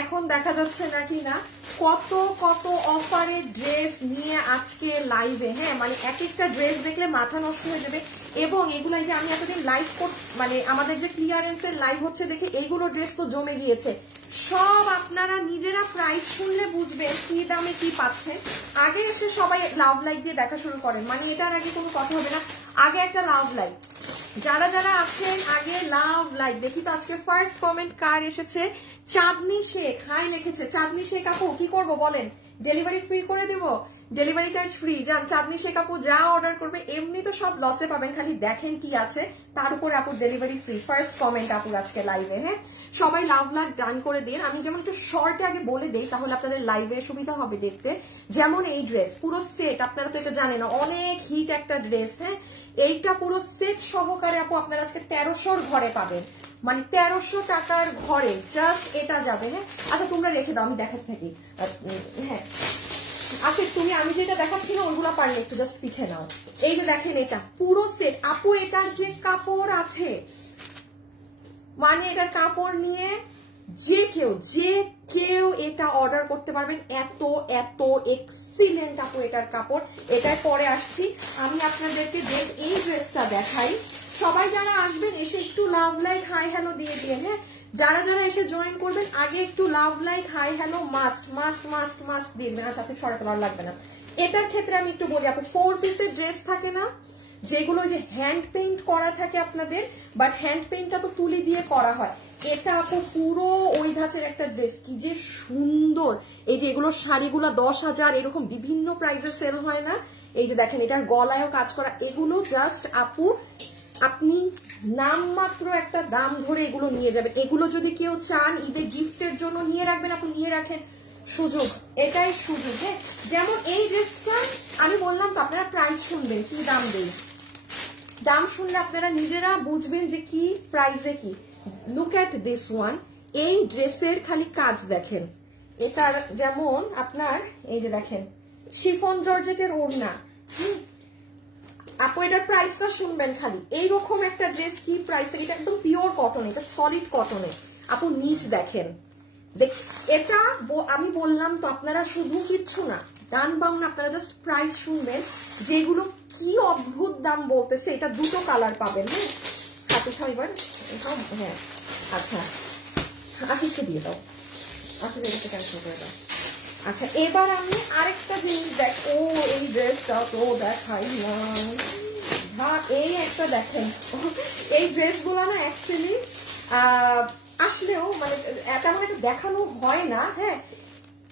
এখন দেখা যাচ্ছে নাকি না কত কত অফারের ড্রেস নিয়ে আজকে লাইভে, হ্যাঁ মানে এক একটা ড্রেস দেখলে মাথা নষ্ট হয়ে যাবে। এবং এগুলাই যে আমি এতদিন লাইভ মানে আমাদের যে ক্লিয়ারেন্সের লাইভ হচ্ছে দেখে এইগুলো ড্রেস তো জমে গিয়েছে। সব আপনারা নিজেরা প্রাইস শুনলে বুঝবেন কি দামে কি পাচ্ছেন। আগে এসে সবাই লাভ লাইক দিয়ে দেখা শুরু করেন, মানে এটার আগে কোনো কথা হবে না, আগে একটা লাভ লাইক। যারা যারা আছেন আগে লাভ লাইক। দেখি তো আজকে ফার্স্ট কমেন্ট কার এসেছে, চাঁদনি শেখ হাই লিখেছে। চাঁদনি শেখ আপু কি করব বলেন, ডেলিভারি ফ্রি করে দেব, ডেলিভারি চার্জ ফ্রি। যান চাঁদনি শেখ আপু যা অর্ডার করবে এমনি তো সব লসে পাবেন, খালি দেখেন কি আছে তার উপরে আপুর ডেলিভারি ফ্রি। ফার্স্ট কমেন্ট আপুর আজকে লাইভে। হ্যাঁ সবাই লাভ লাভ ডান করে দিন। আমি যেমন একটু শর্টে আগে বলে দিই তাহলে আপনাদের লাইভে সুবিধা হবে দেখতে। যেমন এই ড্রেস পুরো সেট, আপনারা তো এটা জানেন অনেক হিট একটা ড্রেস। হ্যাঁ এইটা পুরো সেট সহকারে আপু আপনারা আজকে 1300 ঘরে পাবেন, মানে 1300 টাকার ঘরে জাস্ট এটা যাবে। হ্যাঁ আচ্ছা তোমরা রেখে দাও আমি দেখাতে থাকি। হ্যাঁ আচ্ছা তুমি আমি যেটা দেখাচ্ছি না ওইগুলো পারলে একটু জাস্ট পিছিয়ে নাও। এই যে দেখেন এটা পুরো সেট আপু, এটার যে কাপড় আছে মানে এটার কাপড় নিয়ে যে কেউ এটা অর্ডার করতে পারবেন, এত এত এক্সিলেন্ট আপু এটার কাপড়। এটার পরে আসছি আমি আপনাদেরকে এই ড্রেসটা দেখাই। সবাই যারা আসবেন এসে একটু লাভ লাইক হাই হ্যালো দিয়ে দিয়ে। হ্যাঁ যারা যারা এসে জয়েন করবেন আগে একটু love like hi hello must must must must দিবেন। আচ্ছা সরাতে ভালো লাগবে না। এটার ক্ষেত্রে আমি একটু বলি আপু 4 পিসের ড্রেস থাকে না যেগুলো যে হ্যান্ড পেইন্ট করা থাকে আপনাদের, বাট হ্যান্ড পেইন্টটা তো তুলি দিয়ে করা হয়। এটা আপু পুরো ওই ধাঁচের একটা ড্রেস, কি যে সুন্দর। এই যে এগুলো শাড়িগুলো 10,000 এরকম বিভিন্ন প্রাইসে সেল হয় না। এই যে দেখেন এটার গলায়ও কাজ করা, এগুলো জাস্ট আপু আপনি নামমাত্র একটা দাম ধরে এগুলো নিয়ে যাবেন। এগুলো যদি কেউ চান ঈদের গিফটের জন্য নিয়ে রাখবেন আপনি নিয়ে রাখেন, সুযোগ এটাই সুযোগ। হ্যাঁ যেমন এই ড্রেসটা আমি বললাম তো আপনারা প্রাইস শুনবেন কি দাম দেই, দাম শুনলে আপনারা নিজেরা বুঝবেন যে কি প্রাইসে কি। লুক এট দিস ওয়ান, এই ড্রেসের খালি কাজ দেখেন। এটার যেমন আপনার এই যে দেখেন শিফন জর্জেটের ওড়না। আপু এটার প্রাইসটা শুনবেন খালি, এইরকম একটা ড্রেস কি প্রাইস। এটা একদম পিওর কটন, এটা সলিড কটনে আপু নিচ দেখেন। এটা আমি বললাম তো আপনারা শুধু কিচ্ছু না ডান বাম না, আপনারা জাস্ট প্রাইস শুনবেন যেগুলো কি অদ্ভুত দাম বলতেছে। এটা দুটো কালার পাবেন। হ্যাঁ হাতে খাও এবার এটাও। হ্যাঁ আচ্ছা আশিসকে দিয়ে দাও, আসলে এটা ক্যান্সেল করে দাও। আচ্ছা এবার আমি আরেকটা জিনিস দেখ, ও এই ড্রেসটা তো দেখাই না, এই একটা দেখেন। এই ড্রেসগুলো না অ্যাকচুয়ালি আসলেও মানে তেমন একটা দেখানো হয় না। হ্যাঁ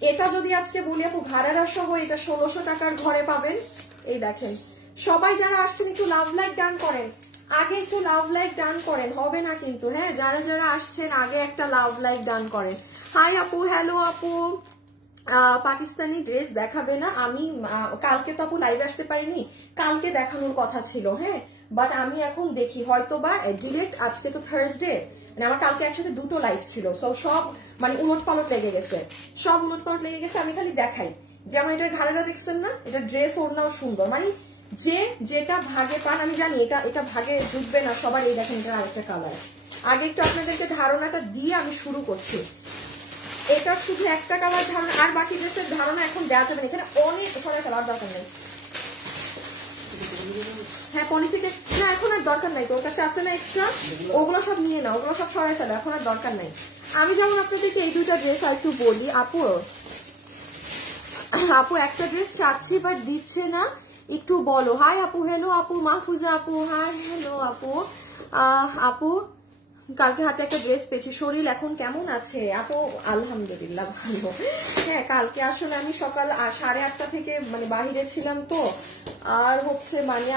এটা যদি আজকে বলি আপু ভাড়ারা সহ এটা 1600 টাকার ঘরে পাবেন। এই দেখেন সবাই যারা আসছেন একটু লাভ লাইক ডান করেন, আগে একটু লাভ লাইক ডান করেন, হবে না কিন্তু। হ্যাঁ যারা যারা আসছেন আগে একটা লাভ লাইক ডান করেন। হাই আপু, হ্যালো আপু। পাকিস্তানি ড্রেস দেখাবে না? আমি কালকে তো আপু লাইভে আসতে পারিনি, কালকে দেখানোর কথা ছিল। হ্যাঁ বাট আমি এখন দেখি হয়তো বা ডিলেট, আজকে তো থার্সডে, মানে আমার কালকে একসাথে দুটো লাইভ ছিল, সব মানে উলট পালট লেগে গেছে, সব উলট পালট লেগে গেছে। আমি খালি দেখাই যেমন এটার ঘাড়াটা দেখছেন না, এটা ড্রেস ওড়নাও সুন্দর, মানে যে যেটা ভাগে পান। আমি জানি এটা ভাগে জুটবে না সবার। এই দেখেন এটা আরেকটা কালার। আগে একটু আপনাদেরকে ধারণাটা দিয়ে আমি শুরু করছি। এটা শুধু একটা কালার ধারণা, আর বাকি ড্রেসের ধারণা এখন দেওয়া যাবে না, এখানে অনেক সবাই কালার দরকার নেই। হ্যাঁ পলিথিতে না এখন আর দরকার নাই, তোর কাছে আছে না এক্সট্রা, ওগুলো সব নিয়ে নাও, ওগুলো সব সরাই ফেলো, এখন আর দরকার নাই। আমি যেমন আপনাদেরকে এই দুটো ড্রেস আর একটু বলি। আপু একটা ড্রেস চাচ্ছি বাট দিচ্ছে না, একটু বলো। হাই আপু, হ্যালো আপু। মাহফুজা আপু, হাই হ্যালো আপু। আপু কালকে হাতে একটা ড্রেস পেয়েছি, শরীর এখন কেমন আছে আপু? আলহামদুলিল্লাহ ভালো। হ্যাঁ কালকে আসলে আমি সকাল 8:30 থেকে মানে বাহিরে ছিলাম তো, আর হচ্ছে মানে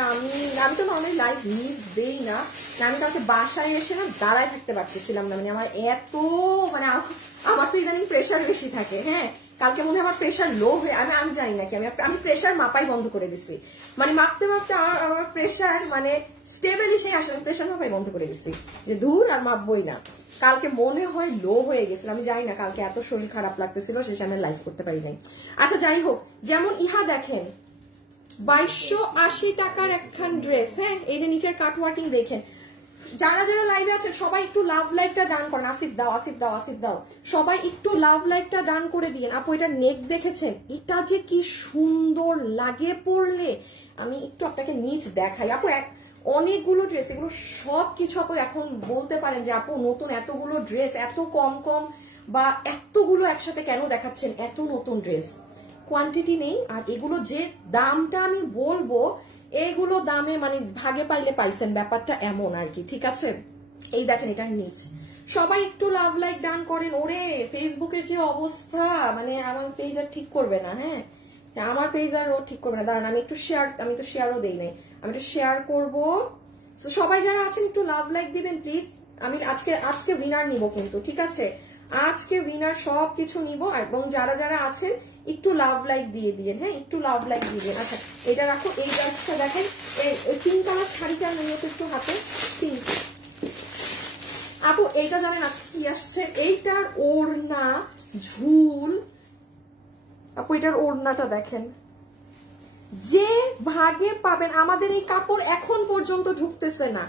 আমি তো নর্মালি লাইভ মিস দেই না, আমি কালকে বাসায় এসে না দাঁড়ায় থাকতে পারতেছিলাম না, মানে আমার এত মানে আমার তো ইদানিং প্রেশার বেশি থাকে। হ্যাঁ কালকে মনে হয় আমার প্রেশার লো হয়ে, আমি জানি নাকি আমি প্রেশার মাপাই বন্ধ করে দিচ্ছি, মানে মাপতে মাপতে আমার প্রেশার মানে স্টেবল এসে আসে, আমি প্রেশার মাপাই বন্ধ করে দিচ্ছি যে দূর আর মাপবই না। কালকে মনে হয় লো হয়ে গেছিল, আমি জানি না কালকে এত শরীর খারাপ লাগতেছিল শেষে আমি লাইভ করতে পারি নাই। আচ্ছা যাই হোক, যেমন ইহা দেখেন 2280 টাকার একখান ড্রেস। হ্যাঁ এই যে নিচের কাটওয়ার্কিং দেখেন, যারা যারা লাইভে আছেন সবাই একটু লাভ লাইকটা ডান করেন। আসিফ দাও, আসিফ দাও, আসিফ দাও, সবাই একটু লাভ লাইকটা ডান করে দিন। আপু এটার নেক দেখেছেন, এটা যে কি সুন্দর লাগে পরলে। আমি একটু আপনাকে নিচ দেখাই। আপু অনেকগুলো ড্রেস, এগুলো সব কিছু আপু এখন বলতে পারেন যে আপু নতুন এতগুলো ড্রেস এত কম কম বা এতগুলো একসাথে কেন দেখাচ্ছেন, এত নতুন ড্রেস কোয়ান্টিটি নেই। আর এগুলো যে দামটা আমি বলবো, এগুলো দামে মানে ভাগে পাইলে পাইছেন, ব্যাপারটা এমন আর কি, ঠিক আছে। এই দেখেন এটার নিচ, সবাই একটু লাভ লাইক ডান করেন। ওরে ফেসবুকের যে অবস্থা, মানে আমার পেজ আর ঠিক করবে না। হ্যাঁ আমার পেজ আর ও ঠিক করবে না, দাঁড়ান আমি একটু শেয়ার, আমি তো শেয়ারও দেই নাই, আমি একটু শেয়ার করবো। সবাই যারা আছেন একটু লাভ লাইক দিবেন প্লিজ। আমি আজকে উইনার নিব কিন্তু, ঠিক আছে, আজকে উইনার সব কিছু নিব। এবং যারা যারা আছেন একটু লাভ লাইক দিয়ে দিবেন। হ্যাঁ একটু লাভ লাইক দিবেন। আচ্ছা এটা রাখো। এই ড্রেসটা দেখেন, এই পিঙ্ক কালার শাড়িটা নিয়ে তো একটু হাতে পিঙ্ক। আপু এইটা জানেন আজকে কি আসছে, এইটার ওড়না ঝুল। আপু এটার ওড়নাটা দেখেন, যে ভাগে পাবেন। আমাদের এই কাপড় এখন পর্যন্ত ঢুকতেছে না।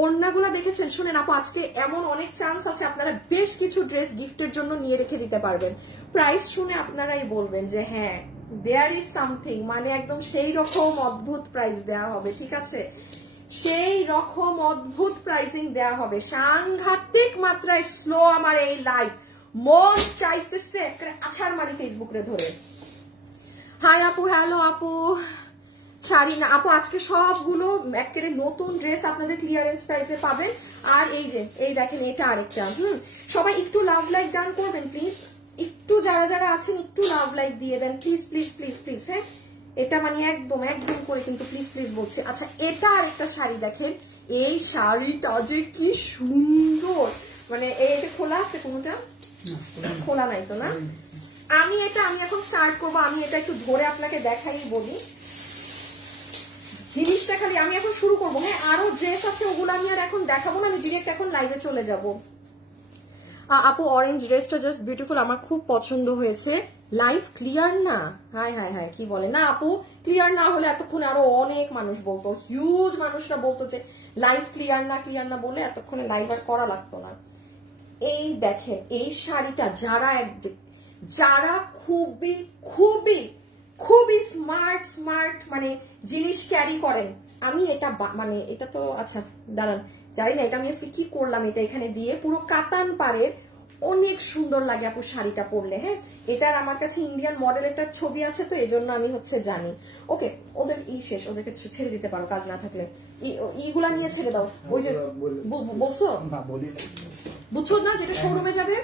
ওড়নাগুলা দেখেছেন? শুনেন আপু আজকে এমন অনেক চান্স আছে, আপনারা বেশ কিছু ড্রেস গিফটের জন্য নিয়ে রেখে দিতে পারবেন। প্রাইস শুনে আপনারাই বলবেন যে হ্যাঁ দেয়ার ইজ সামথিং, মানে একদম সেই রকম অদ্ভুত প্রাইস দেওয়া হবে, ঠিক আছে, সেই রকম অদ্ভুত প্রাইসিং দেওয়া হবে, সাংঘাতিক মাত্রায় স্লো। আমার এই লাইভ মন চাইতেছে আছাড় মারি ফেসবুক রে ধরে। হাই আপু, হ্যালো আপু, শাড়ি না আপু, আজকে সবগুলো একেবারে নতুন ড্রেস আপনাদের ক্লিয়ারেন্স প্রাইসে পাবেন। আর এই যে এই দেখেন এটা আরেকটা। সবাই একটু লাভ লাইক ডান করবেন প্লিজ, একটু যারা যারা আছেন একটু লাভ লাইক দিয়ে দেন প্লিজ প্লিজ প্লিজ প্লিজ। হ্যাঁ এটা মানে একদম একদম করে কিন্তু প্লিজ প্লিজ বলছে। আচ্ছা এটা আরেকটা শাড়ি দেখেন, এই শাড়িটা যে কি সুন্দর, মানে এটা খোলা আছে কোনোটা? খোলা নাই তো না? আমি এখন স্টার্ট করবো, আমি এটা একটু ধরে আপনাকে দেখাই বলি জিনিসটা, খালি আমি এখন শুরু করবো। হ্যাঁ আরো ড্রেস আছে, ওগুলো আমি আর এখন দেখাবো না, আমি ডিরেক্ট এখন লাইভে চলে যাব। আপু অরেঞ্জ ড্রেসটা জাস্ট বিউটিফুল, আমার খুব পছন্দ হয়েছে। লাইভ ক্লিয়ার না? হাই হাই হাই কি বলে না আপু, ক্লিয়ার না হলে এতক্ষণে আরো অনেক মানুষ বলতো, হিউজ মানুষরা বলতো যে লাইভ ক্লিয়ার না বলে এতক্ষণে লাইভ আর করা লাগতো না। এই দেখেন এই শাড়িটা, যারা খুবই খুবই খুবই স্মার্ট স্মার্ট মানে জিনিস ক্যারি করেন, আমি এটা মানে এটা তো আচ্ছা দাঁড়ান জানি না এটা আমি আজকে কি করলাম, এটা এখানে দিয়ে পুরো কাতান পাড়ের, অনেক সুন্দর লাগে আপু শাড়িটা পরলে। হ্যাঁ এটার আমার কাছে ইন্ডিয়ান মডেলের ছবি আছে তো এই জন্য আমি হচ্ছে জানি। ওকে ওদের শেষ, ওদেরকে ছেড়ে দিতে পারো কাজ না থাকলে, ইগুলা নিয়ে ছেড়ে দাও। ওই যে বলছো বুঝছো না যেটা শোরুমে যাবে।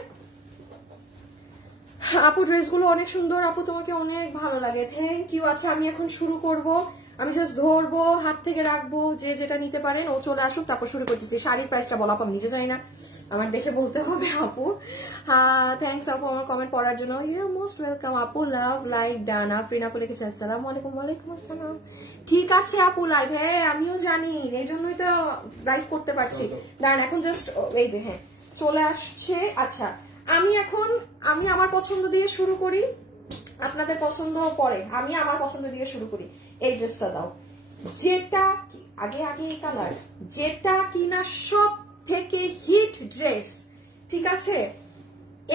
আপু ড্রেসগুলো অনেক সুন্দর আপু, তোমাকে অনেক ভালো লাগে, থ্যাংক ইউ। আচ্ছা আমি এখন শুরু করব, আমি জাস্ট ধরবো, হাত থেকে রাখবো, যে যেটা নিতে পারেন ও চলে আসুক, তারপর শুরু করতেছি। শাড়ির প্রাইসটা বলা আপু আমি নিজে জানি না, আমার দেখে বলতে হবে আপু। হ্যাঁ থ্যাংকস আপু আমার কমেন্ট পড়ার জন্য, ইউ আর মোস্ট ওয়েলকাম আপু। Love like done. আফরিন আপু লিখেছে আসসালামু আলাইকুম। ওয়ালাইকুম আসসালাম। ঠিক আছে আপু লাইভ, হ্যাঁ আমিও জানি, এই জন্যই তো লাইভ করতে পারছি। দাঁড়ান এখন জাস্ট এই যে হ্যাঁ চলে আসছে। আচ্ছা আমি আমার পছন্দ দিয়ে শুরু করি, আপনাদের পছন্দ পরে, আমি আমার পছন্দ দিয়ে শুরু করি। এই ড্রেসটা দাও, যেটা আগে এই কালার, যেটা কিনা সব থেকে হিট ড্রেস, ঠিক আছে,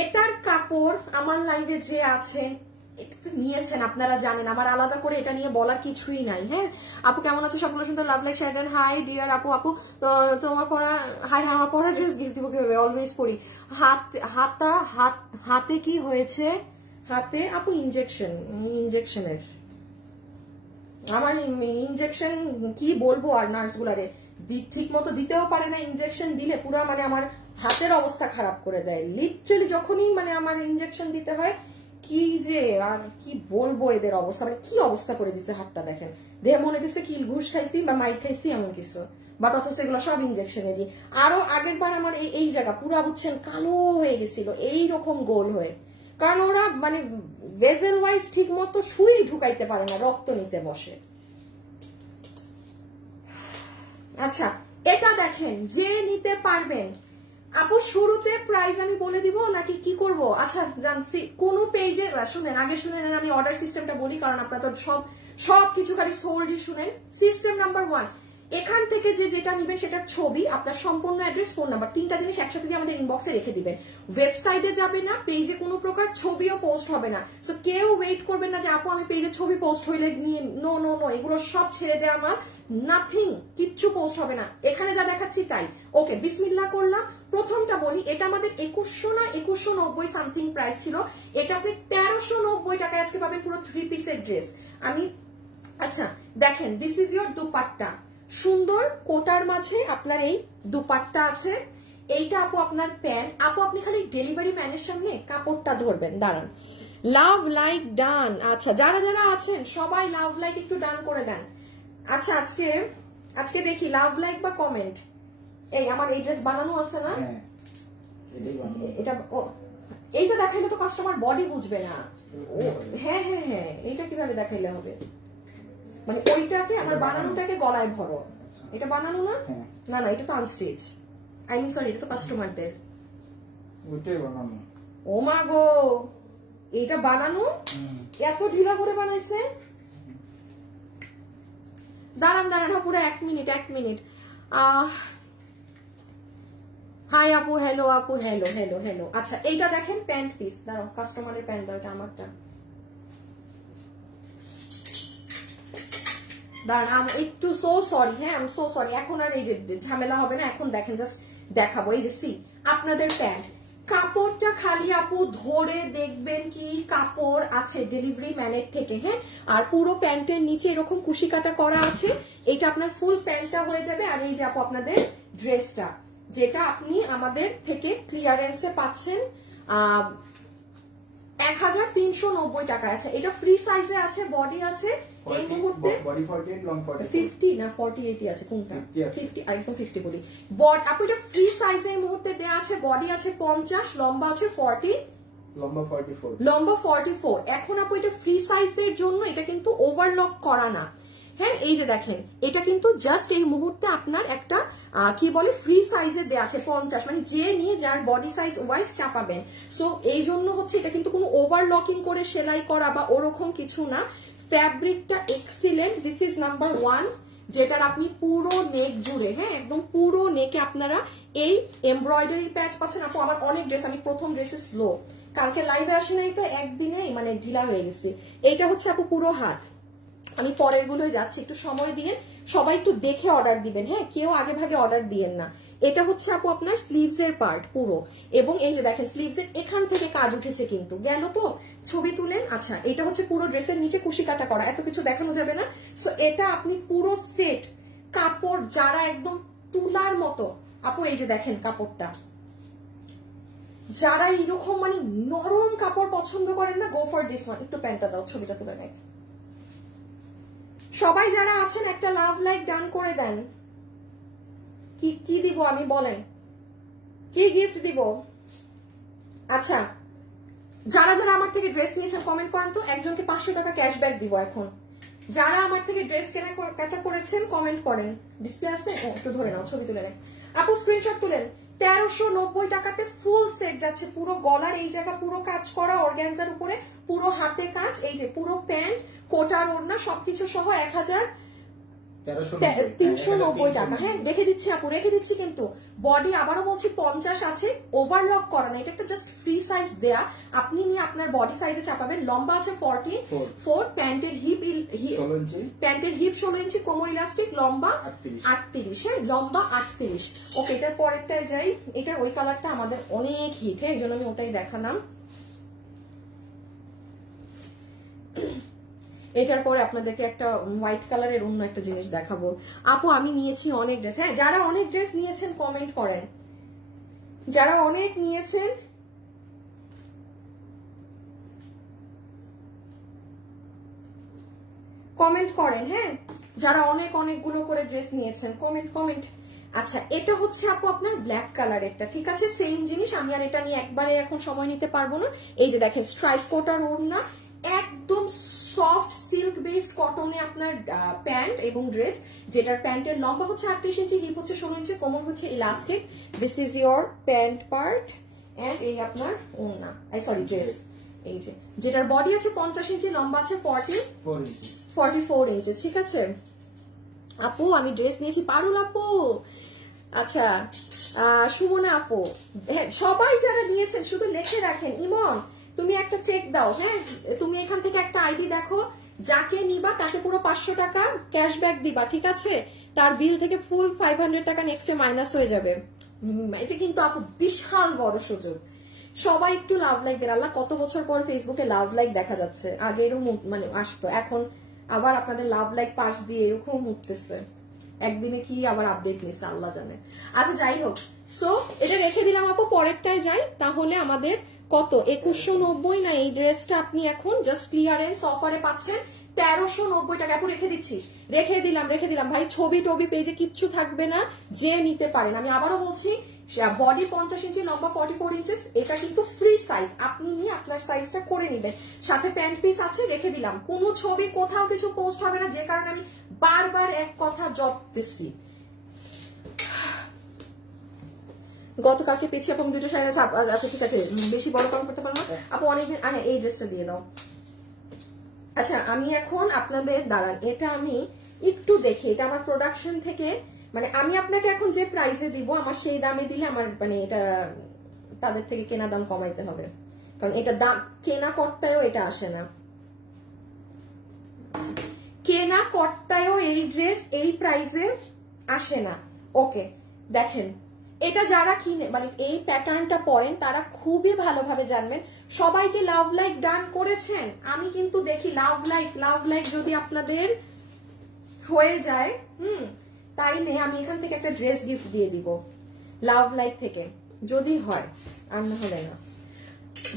এটার কাপড় আমার লাইভে যে আছেন এটা তো নিয়েছেন, আপনারা জানেন, আমার আলাদা করে এটা নিয়ে বলার কিছুই নাই। হ্যাঁ আপু কেমন আছো, সকলে সুন্দর, লাভ লাইক শেয়ার দেন। হাই ডিয়ার আপু, তোমার পরা, হাই আমার পরা ড্রেস গিফট দিব কিভাবে, অলওয়েজ পরি। হাতে কি হয়েছে, হাতে আপু ইনজেকশনের আমার ইনজেকশন কি বলবো আর, নার্স গুলারে ঠিক মতো দিতেও পারে না, ইনজেকশন দিলে পুরো মানে আমার হাতের অবস্থা খারাপ করে দেয় লিটারালি, যখনই মানে আমার ইনজেকশন দিতে হয়, কি যে আর কি বলবো এদের অবস্থা, মানে কি অবস্থা করে দিচ্ছে হাতটা দেখেন, দেহ মনে হচ্ছে কি ঘুষ খাইছি বা মাইট খাইছি এমন কিছু, বাট অথচ এগুলো সব ইনজেকশনেরই। আরো আগের বার আমার এই জায়গা পুরা বুঝছেন কালো হয়ে গেছিল, এইরকম গোল হয়ে, কারণ ওরা মানে ভেজেল ওয়াইজ ঠিক মতো সুই ঢুকাইতে পারে না, রক্ত নিতে বসে। আচ্ছা এটা দেখেন, যে নিতে পারবেন আপু শুরুতে প্রাইস আমি বলে দিব নাকি কি করব? আচ্ছা জানছি কোন পেজে শুনেন, আগে শুনেন আমি অর্ডার সিস্টেমটা বলি, কারণ আপনারা তো সব কিছু খালি সোল্ডই শুনেন। সিস্টেম নাম্বার 1, এখান থেকে যেটা নেবেন সেটার ছবি, আপনার সম্পূর্ণ অ্যাড্রেস, ফোন নাম্বার, 3টা জিনিস একসাথে দিয়ে আমাদের ইনবক্সে রেখে দিবেন। ওয়েবসাইটে যাবে না, পেজে কোনো প্রকার ছবিও পোস্ট হবে না। সো কেউ ওয়েট করবেন না যে আপু আমি পেজে ছবি পোস্ট হইলে নিয়ে, নো নো নো, এগুলো সব ছেড়ে দেওয়া আমার, নাথিং, কিচ্ছু পোস্ট হবে না, এখানে যা দেখাচ্ছি তাই। ওকে, বিসমিল্লাহ করলাম। প্রথমটা বলি, এটা আমাদের 2100 না 2190 সামথিং প্রাইস ছিল, এটা আপনি 1390 টাকায় আজকে পাবেন পুরো 3 পিসের ড্রেস। আমি আচ্ছা দেখেন, দিস ইজ ইয়োর দুপাট্টা, সুন্দর কোটার মাঝে আপনার এই দুপাট্টা আছে। এইটা আপু আপনার প্যান্ট। আপু আপনি খালি ডেলিভারি ম্যানের সামনে কাপড়টা ধরবেন, দাঁড়ান। Love like done. আচ্ছা যারা যারা আছেন সবাই লাভ লাইক একটু ডান করে দেন। আচ্ছা আজকে দেখি লাভ লাইক বা কমেন্ট। এই আমার এই ড্রেস বানানো আছে না, এটা এইটা দেখাইলে তো কাস্টমার বডি বুঝবে না। হ্যাঁ হ্যাঁ হ্যাঁ, এইটা কিভাবে দেখাইলে হবে, মানে ওইটাকে আমার বানানোটাকে গলায় ভরো, এটা বানানো না, না না এটা তো আনস্টিচ, আই মিন সরি, এটা তো কাস্টমারদের, ওইটাই বানানো। ও মা গো, এটা বানানো এত ঢিলা করে বানাইছে। দাঁড়ান দাঁড়ান, পুরো 1 মিনিট। হাই আপু, হ্যালো আপু, হ্যালো হ্যালো হ্যালো। আচ্ছা এইটা দেখেন প্যান্ট পিস, দাঁড়াও কাস্টমারের প্যান্ট দাও, এটা আমারটা। দাঁড়ান, একটু সো সরি, হ্যাঁ আই এম সো সরি। এখন আর এই যে ঝামেলা হবে না, এখন দেখেন জাস্ট দেখাবো। এই যে সি আপনাদের প্যান্ট, কাপড়টা খালি আপু ধরে দেখবেন কি কাপড় আছে ডেলিভারি ম্যানের থেকে, হ্যাঁ। আর পুরো প্যান্টের নিচে এরকম কুশি কাটা করা আছে, এটা আপনার ফুল প্যান্টটা হয়ে যাবে। আর এই যে আপু আপনাদের ড্রেসটা, যেটা আপনি আমাদের থেকে ক্লিয়ারেন্সে পাচ্ছেন 1390 টাকা। আচ্ছা এটা ফ্রি সাইজে আছে, বডি আছে এই মুহূর্তে বডি 48, লং 50 না 48 আছে, কোনটা 50, একদম 50 বলি। বডি আপু এটা ফ্রি সাইজে এই মুহূর্তে দেয়া আছে, বডি আছে 50, লম্বা আছে 40, লম্বা 44। এখন আপু এটা ফ্রি সাইজের জন্য, এটা কিন্তু ওভারলক করা না, হ্যাঁ। এই যে দেখেন, এটা কিন্তু জাস্ট এই মুহূর্তে আপনার একটা কি বলে ফ্রি সাইজে দেয়া আছে 50, মানে যে নিয়ে যার বডি সাইজ ওয়াইজ চাপাবেন। সো এই জন্য হচ্ছে এটা কিন্তু কোনো ওভারলকিং করে সেলাই করা বা ওরকম কিছু না। ফ্যাব্রিকটা এক্সিলেন্ট, দিস ইজ নাম্বার 1, যেটার আপনি পুরো নেক জুড়ে, হ্যাঁ একদম পুরো নেকে আপনারা এই এমব্রয়ডারির প্যাচ পাচ্ছেন। আপু আমার অনেক ড্রেস, আমি প্রথম ড্রেসে স্লো, কালকে লাইভে আসে নাই তো একদিনে মানে ঢিলা হয়ে গেছি। এইটা হচ্ছে আপু পুরো হাত, আমি পরের গুলোই যাচ্ছি, একটু সময় দিয়ে সবাই একটু দেখে অর্ডার দিবেন, হ্যাঁ কেউ আগে ভাগে অর্ডার দিয়েন না। এটা হচ্ছে আপু আপনার স্লিভস এর পার্ট পুরো, এবং এই যে দেখেন স্লিভস এর এখান থেকে কাজ উঠেছে, কিন্তু গেল তো ছবি তুলেন। আচ্ছা এটা হচ্ছে পুরো ড্রেসের নিচে কুশি কাটা করা, এত কিছু দেখানো যাবে না। সো এটা আপনি পুরো সেট কাপড়, যারা একদম তুলার মতো আপু, এই যে দেখেন কাপড়টা, যারা এরকম মানে নরম কাপড় পছন্দ করেন না, গো ফর দিস ওয়ান। একটু প্যান্টটা দাও, ছবিটা তুলে নেয়। সবাই যারা আছেন একটা লাভ লাইক ডান করে দেন। কি দিব আমি বলেন, কি গিফট দিব? আচ্ছা যারা যারা আমার থেকে ড্রেস নিয়েছেন কমেন্ট করেন তো, একজনকে 500 টাকা ক্যাশব্যাক দিব এখন। যারা আমার থেকে ড্রেস কেনাকাটা করেছেন কমেন্ট করেন। ডিসপ্লে আছে, একটু ধরে নাও, ছবি তুলে নেন আপু, স্ক্রিনশট তুলেন। 1390 টাকাতে ফুল সেট যাচ্ছে, পুরো গলার এই জায়গা পুরো কাজ করা অর্গানজার উপরে, পুরো হাতে কাজ, এই যে পুরো প্যান্ট কোটার ওড়না সবকিছু সহ 1390 টাকা। হ্যাঁ রেখে দিচ্ছি আপু, রেখে দিচ্ছি। কিন্তু বডি আবারও বলছি 50 আছে, ওভারলক করা না, এটা একটা জাস্ট ফ্রি সাইজ দেয়া, আপনি নিয়ে আপনার বডি সাইজে চাপাবেন। লম্বা আছে 44, প্যান্টের হিপ 16 ইঞ্চি, কোমর ইলাস্টিক, লম্বা 38, হ্যাঁ লম্বা 38। ওকে এটার পরেরটায় যাই, এটার ওই কালারটা আমাদের অনেক হিট, হ্যাঁ এই জন্য আমি ওটাই দেখালাম। এটার পরে আপনাদেরকে একটা হোয়াইট কালারের অন্য একটা জিনিস দেখাবো। আপু আমি নিয়েছি অনেক ড্রেস, হ্যাঁ যারা অনেক ড্রেস নিয়েছেন কমেন্ট করেন, যারা অনেক নিয়েছেন কমেন্ট করেন, হ্যাঁ যারা অনেকগুলো করে ড্রেস নিয়েছেন কমেন্ট। আচ্ছা এটা হচ্ছে আপু আপনার ব্ল্যাক কালারেরটা, ঠিক আছে সেম জিনিস, আমি আর এটা নিয়ে একবারে এখন সময় নিতে পারবো না। এই যে দেখেন স্ট্রাইপ কোটার ওড়না, একদম সফট সিল্ক বেসড কটনে আপনার প্যান্ট এবং ড্রেস, যেটার প্যান্টের লম্বা হচ্ছে 38 ইঞ্চি, হিপ হচ্ছে 16 ইঞ্চি, কোমর হচ্ছে elastic. This is your pant part and এই আপনার ওড়না, সরি ড্রেস, এই যে যেটার বডি আছে 50 ইঞ্চি, লম্বা আছে 44 ইঞ্চি, ঠিক আছে। আপু আমি ড্রেস নিয়েছি, পারুল আপু, আচ্ছা সুমনা আপু, হ্যাঁ সবাই যারা নিয়েছেন শুধু লিখে রাখেন। ইমন তুমি একটা চেক দাও, হ্যাঁ তুমি এখান থেকে একটা আইডি দেখো, যাকে নিবা তাকে পুরো 500 টাকা ক্যাশব্যাক দিবা, ঠিক আছে? তার বিল থেকে ফুল 500 টাকা নেক্সটে মাইনাস হয়ে যাবে। এটা কিন্তু আপু বিশাল বড় সুযোগ। সবাই একটু লাভ লাইক দেন। আল্লাহ কত বছর পর ফেসবুকে লাভ লাইক দেখা যাচ্ছে, আগে এরকম মানে আসতো, এখন আবার আপনাদের লাভ লাইক পাশ দিয়ে এরকম উঠতেছে। একদিনে কি আবার আপডেট নিচ্ছে আল্লাহ জানে। আচ্ছা যাই হোক, সো এটা রেখে দিলাম আপু, পরেরটায় যাই। তাহলে আমাদের কত 2190 না এই ড্রেসটা আপনি এখন জাস্ট ক্লিয়ারেন্স অফারে পাচ্ছেন 1390 টাকা। আপু রেখে দিচ্ছি, রেখে দিলাম ভাই। ছবি টবি পেজে কিচ্ছু থাকবে না, যে নিতে পারেন। আমি আবারও বলছি, বডি 50 ইঞ্চি, লম্বা 44 ইঞ্চেস, এটা কিন্তু ফ্রি সাইজ, আপনি নিয়ে আপনার সাইজটা করে নিবেন। সাথে প্যান্ট পিস আছে, রেখে দিলাম। কোনো ছবি কোথাও কিছু পোস্ট হবে না, যে কারণে আমি বারবার এক কথা জপতেছি। গতকালকে পেয়েছি এবং দুটো শাড়ি আছে। আচ্ছা ঠিক আছে, বেশি বড় কম করতে পারবো না আপু, অনেকদিন। এই ড্রেসটা দিয়ে দাও। আচ্ছা আমি এখন আপনাদের দাঁড়ান, এটা আমি একটু দেখি, এটা আমার প্রোডাকশন থেকে, মানে আমি আপনাকে এখন যে প্রাইসে দিব আমার সেই দামে দিলে আমার মানে এটা তাদের থেকে কেনা দাম কমাইতে হবে, কারণ এটা দাম কেনা কর্তায়ও এটা আসে না, কেনা কর্তায়ও এই ড্রেস এই প্রাইসে আসে না। ওকে দেখেন, এটা যারা কিনে মানে এই প্যাটার্নটা পরেন তারা খুবই ভালোভাবে জানবেন। সবাইকে লাভ লাইক ডান করেছেন, আমি কিন্তু দেখি লাভ লাইক যদি আপনাদের হয়ে যায় তাইলে আমি এখান থেকে একটা ড্রেস গিফট দিয়ে দিব লাভ লাইক থেকে, যদি হয়, আর না হলে না।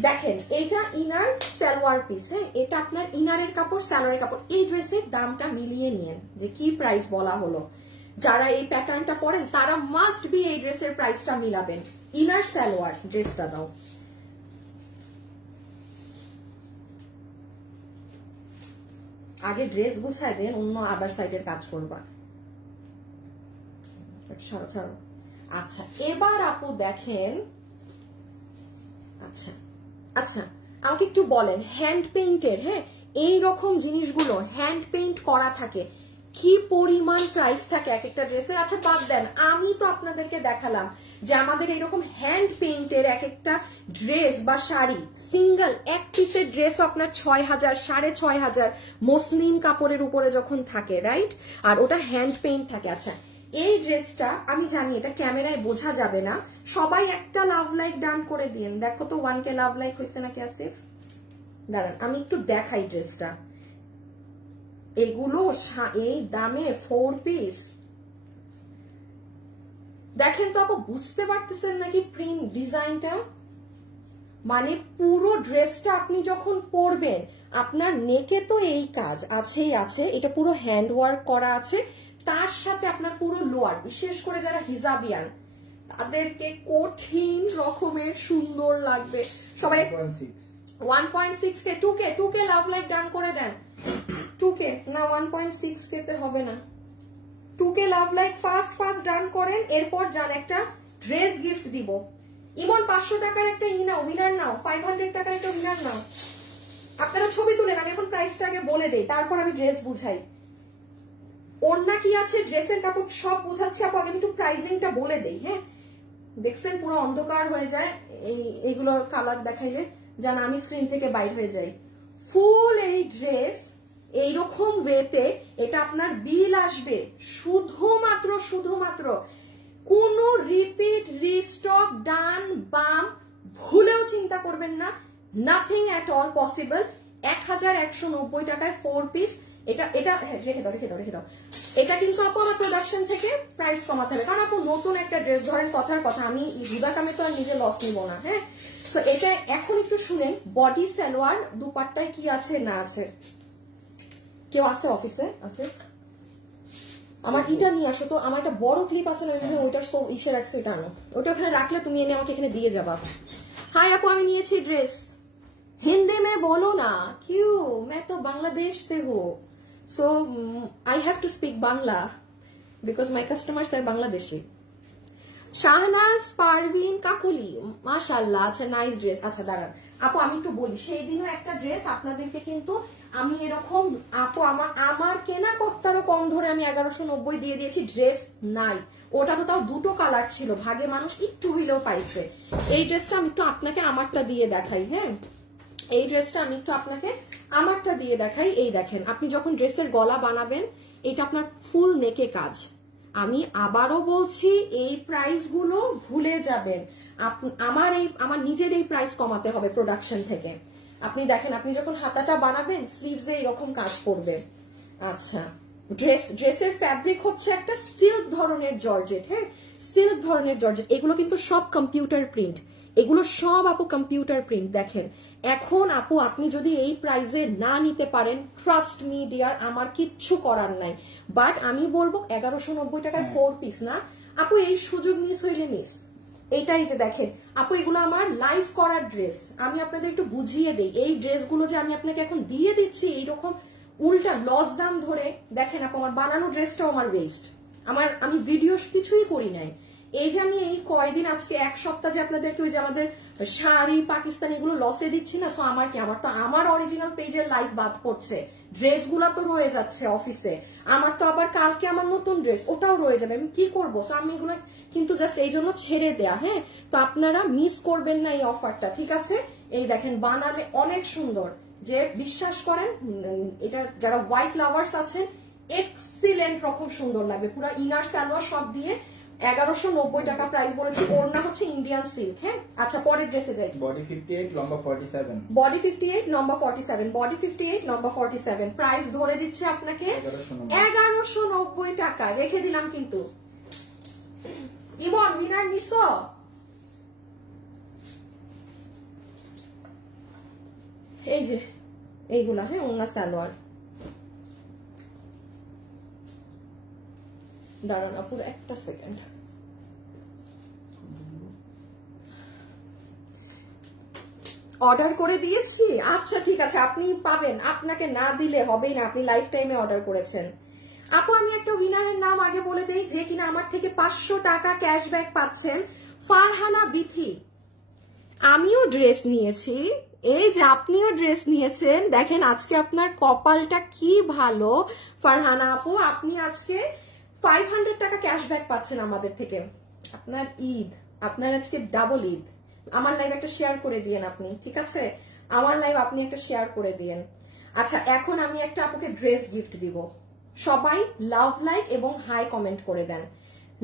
দেখেন এইটা ইনার সালোয়ার পিস, হ্যাঁ এটা আপনার ইনারের কাপড় সালোয়ারের কাপড়। এই ড্রেসের দামটা মিলিয়ে নিয়েন যে কি প্রাইস বলা হলো। যারা এই প্যাটার্নটা পরেন তারা মাস্ট বি এই ড্রেসের প্রাইসটা মিলাবেন। ইনার সালোয়ার ড্রেসটা দাও। আগে ড্রেস গুছায় দেন, অন্য আদার সাইডের কাজ করবা। ছাড়ো। আচ্ছা এবার আপু দেখেন, আচ্ছা আমাকে একটু বলেন, হ্যান্ড পেইন্টের, হ্যাঁ এইরকম জিনিসগুলো হ্যান্ড পেইন্ট করা থাকে, কি পরিমাণ প্রাইস থাকে এক একটা ড্রেসের। আচ্ছা বাদ দেন, আমি তো আপনাদেরকে দেখালাম যে আমাদের এরকম হ্যান্ড পেইন্টের এক একটা ড্রেস বা শাড়ি, সিঙ্গেল এক পিসের ড্রেস আপনার 6000 6500 মসলিন কাপড়ের উপরে যখন থাকে, রাইট? আর ওটা হ্যান্ড পেইন্ট থাকে। আচ্ছা এই ড্রেসটা আমি জানি এটা ক্যামেরায় বোঝা যাবে না, সবাই একটা লাভ লাইক ডান করে দিন। দেখো তো 1K লাভ লাইক হয়েছে নাকি আসিফ? দাঁড়ান আমি একটু দেখাই ড্রেসটা। এগুলো এই দামে 4 পিস, দেখেন তো আপু বুঝতে পারতেছেন নাকি প্রিন্ট ডিজাইনটা? মানে পুরো ড্রেসটা আপনি যখন পরবেন আপনার নেকে তো এই কাজ আছেই আছে, এটা পুরো হ্যান্ড ওয়ার্ক করা আছে, তার সাথে আপনার পুরো লোয়ার, বিশেষ করে যারা হিজাবিয়ান তাদেরকে কঠিন রকমের সুন্দর লাগবে। সবাই 1.6K 2K love like done করে দেন। 2K না 1.6K তে হবে না, 2K লাভ লাইক ফাস্ট ডান করেন। এরপর যান একটা ড্রেস গিফট দিব। ইমন 500 টাকার একটা উইনার নাও, 500 টাকার একটা উইনার নাও। আপনারা ছবি তুলেন, আমি এখন প্রাইসটা আগে বলে দেই, তারপর আমি ড্রেস বুঝাই। ওড়না কি আছে, ড্রেসের কাপড় সব বুঝাচ্ছি আপু, আগে একটু প্রাইসিংটা বলে দেই। হ্যাঁ দেখছেন পুরো অন্ধকার হয়ে যায় এইগুলোর কালার দেখাইলে, জানা আমি স্ক্রিন থেকে বাইর হয়ে যাই। ফুল এই ড্রেস এইরকম ওয়েতে এটা আপনার বিল আসবে শুধুমাত্র কোন রিপিট রিস্টক ডান বাম ভুলেও চিন্তা করবেন না, নাথিং এট অল পসিবল। 1190 টাকায় 4 পিস। এটা রেখে দাও। এটা কিন্তু আপু আমার প্রোডাকশন থেকে প্রাইস কমাতে হবে, কারণ আপু নতুন একটা ড্রেস, ধরেন কথার কথা আমি হুদা কামে তো আর নিজে লস নিব না। হ্যাঁ সো এটা এখন একটু শুনেন, বডি সালোয়ার দুপাট্টায় কি আছে না আছে। কেউ আছে অফিসে? আছে? আমার ইটা নিয়ে আসো তো, আমার একটা বড় ক্লিপ আছে না, ওইটার সব ইসে রাখছে, এটা আনো, ওইটা ওখানে রাখলে তুমি এনে আমাকে এখানে দিয়ে যাবা। হাই আপু আমি নিয়েছি ড্রেস। हिंदी में बोलो ना, क्यों? मैं तो बांग्लादेश से हूँ, so I have to speak Bangla because my customers are Bangladeshi. Shahnaz Parvin Kakuli, মাশাআল্লাহ, আচ্ছা নাইস ড্রেস। আচ্ছা দাঁড়ান আপু আমি একটু বলি, সেই দিনও একটা ড্রেস আপনাদেরকে কিন্তু আমি এরকম আপু আমার কেনা কর্তারও কম ধরে আমি 1190 দিয়ে দিয়েছি, ড্রেস নাই। ওটা তো তাও দুটো কালার ছিল, ভাগে মানুষ একটু হইলেও পাইছে। এই ড্রেসটা আমি একটু আপনাকে আমারটা দিয়ে দেখাই। হ্যাঁ, এই ড্রেসটা আমি একটু আপনাকে আমারটা দিয়ে দেখাই। এই দেখেন, আপনি যখন ড্রেসের গলা বানাবেন, এটা আপনার ফুল নেকে কাজ। আমি আবারও বলছি, এই প্রাইস গুলো ভুলে যাবেন। আমার নিজের এই প্রাইস কমাতে হবে প্রোডাকশন থেকে। আপনি দেখেন, আপনি যখন হাতাটা বানাবেন, স্লিভসে এরকম কাজ করবে। আচ্ছা, ড্রেসের ফ্যাব্রিক হচ্ছে একটা সিল্ক ধরনের জর্জেট। হ্যাঁ, সিল্ক ধরনের জর্জেট। এগুলো কিন্তু সব কম্পিউটার প্রিন্ট, এগুলো সব আপু কম্পিউটার প্রিন্ট। দেখেন, এখন আপু আপনি যদি এই প্রাইসে না নিতে পারেন, ট্রাস্ট মি ডিয়ার, আমার কিচ্ছু করার নাই। বাট আমি বলবো 1190 টাকায় 4 পিস না আপু, এই সুযোগ মিস হইলে মিস। এইটাই যে দেখেন আপু, এগুলো আমার লাইভ করার ড্রেস। আমি আপনাদের একটু বুঝিয়ে দেই, এই ড্রেসগুলো যে আমি আপনাকে এখন দিয়ে দিচ্ছি এইরকম উল্টা লস দাম ধরে, দেখেন আপু আমার বানানো ড্রেসটাও আমার ওয়েস্ট। আমি ভিডিও কিছুই করি নাই। এই যে আমি এই কয়দিন, আজকে এক সপ্তাহ যে আপনাদেরকে ওই যে আমাদের শাড়ি পাকিস্তানি এগুলো লসে দিচ্ছি না, সো আমার কি, আমার অরিজিনাল পেজের লাইভ বাদ পড়ছে, ড্রেসগুলো তো রয়ে যাচ্ছে অফিসে, আমার তো আবার কালকে আমার নতুন ড্রেস ওটাও রয়ে যাবে, আমি কি করবো? সো আমি এগুলো কিন্তু জাস্ট এই জন্য ছেড়ে দেয়া। হ্যাঁ, তো আপনারা মিস করবেন না এই অফারটা, ঠিক আছে? এই দেখেন, বানালে অনেক সুন্দর, যে বিশ্বাস করেন এটা যারা হোয়াইট লাভার্স আছেন, এক্সিলেন্ট রকম সুন্দর লাগবে। পুরো ইনার সালোয়ার সব দিয়ে 1190 টাকা প্রাইস বলেছি। ওড়না হচ্ছে ইন্ডিয়ান সিল্ক। হ্যাঁ, আচ্ছা পরের ড্রেসে যাই। বডি 58 লম্বা 47, বডি 58 লম্বা 47, বডি 58 লম্বা 47, প্রাইস ধরে দিচ্ছে আপনাকে 1190 টাকা। রেখে দিলাম কিন্তু। ইমন উইনার নিছো? এই যে এইগুলা, হ্যাঁ, ওড়না সালোয়ার। দাঁড়ান আপুর একটা সেকেন্ড। অর্ডার করে দিয়েছি, আচ্ছা ঠিক আছে, আপনি পাবেন, আপনাকে না দিলে হবেই না, আপনি লাইফ টাইমে অর্ডার করেছেন। আপু আমি একটা উইনারের নাম আগে বলে দেই, যে কিনা আমার থেকে 500 টাকা ক্যাশব্যাক পাচ্ছেন, ফারহানা বিথি। আমিও ড্রেস নিয়েছি, এই যে আপনিও ড্রেস নিয়েছেন। দেখেন আজকে আপনার কপালটা কি ভালো ফারহানা আপু, আপনি আজকে 500 টাকা ক্যাশব্যাক পাচ্ছেন আমাদের থেকে। আপনার ঈদ, আপনার আজকে ডাবল ঈদ। আমার লাইভ একটা শেয়ার করে দিয়েন আপনি, ঠিক আছে? আমার লাইভ আপনি একটা শেয়ার করে দিয়েন। আচ্ছা, এখন আমি একটা আপুকে ড্রেস গিফট দিব। সবাই লাভ লাইক এবং হাই কমেন্ট করে দেন,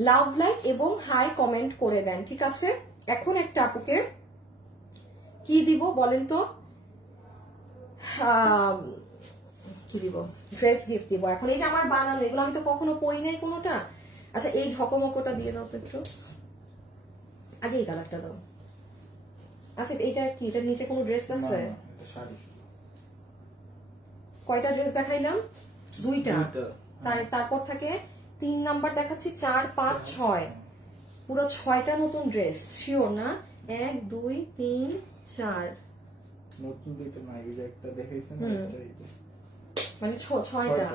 লাভ লাইক এবং হাই কমেন্ট করে দেন, ঠিক আছে? এখন একটা আপুকে কি দিব বলেন তো? কি দিব? ড্রেস গিফট দিব। এখন এই যে আমার বানানো, এগুলো আমি তো কখনো পরি নাই কোনোটা। আচ্ছা, এই ঝকমকোটা দিয়ে দাও তো একটু, আগে এই কালারটা দাও। আচ্ছা, এইটা কি, এটার নিচে কোনো ড্রেস আছে? কয়টা ড্রেস দেখাইলাম? 2টা। তারপর থাকে 3 নাম্বার দেখাচ্ছি, 4, 5, 6, পুরো 6টা নতুন ড্রেস। শিওর না? 1, 2, 3, 4 নতুন দুইটা নাই, এই যে একটা দেখাইছেন মানে 6টা।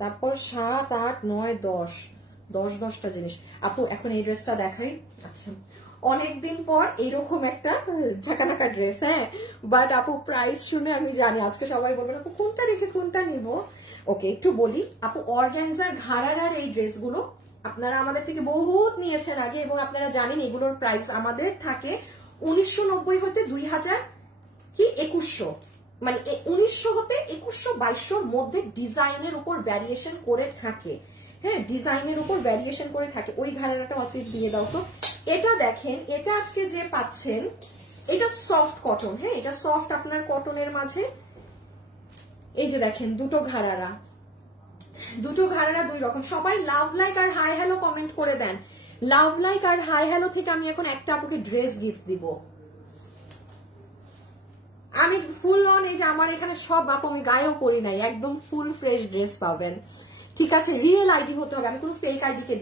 তারপর 7, 8, 9, 10টা জিনিস। আপু এখন এই ড্রেসটা দেখাই। আচ্ছা, অনেকদিন পর এইরকম একটা ঝাঁকানাকা ড্রেস। হ্যাঁ, বাট আপু প্রাইস শুনে আমি জানি আজকে সবাই বলবেন আপু কোনটা রেখে কোনটা নিব। ওকে, একটু বলি আপু, অর্গানজার ঘাড়ার এই ড্রেসগুলো আপনারা আমাদের থেকে বহুত নিয়েছেন আগে, এবং আপনারা জানেন এগুলোর প্রাইস আমাদের থাকে 1990 হতে 2000 কি 2100, মানে 1900 হতে 2100 2200 মধ্যে ডিজাইনের উপর ভ্যারিয়েশন করে থাকে। হ্যাঁ, ডিজাইনের উপর ভ্যারিয়েশন করে থাকে। ওই ঘাড়াটা ওয়াসিফ দিয়ে দাও তো। এটা দেখেন, এটা আজকে যে পাচ্ছেন, এটা সফট কটন। হ্যাঁ, এটা সফট আপনার কটনের মাঝে। এই যে দেখেন দুটো ঘাড়ারা 2 রকম। সবাই লাভ লাইক আর হাই হ্যালো কমেন্ট করে দেন। লাভ লাইক আর হাই হ্যালো থেকে আমি এখন একটা আপুকে ড্রেস গিফট দিব। আমি ফুল অন, এই যে আমার এখানে সব আপু আমি গায়েও পরি নাই, একদম ফুল ফ্রেশ ড্রেস পাবেন, ঠিক আছে? রিয়েল আইডি হতে হবে, আমি কোনো ফেক আইডিকে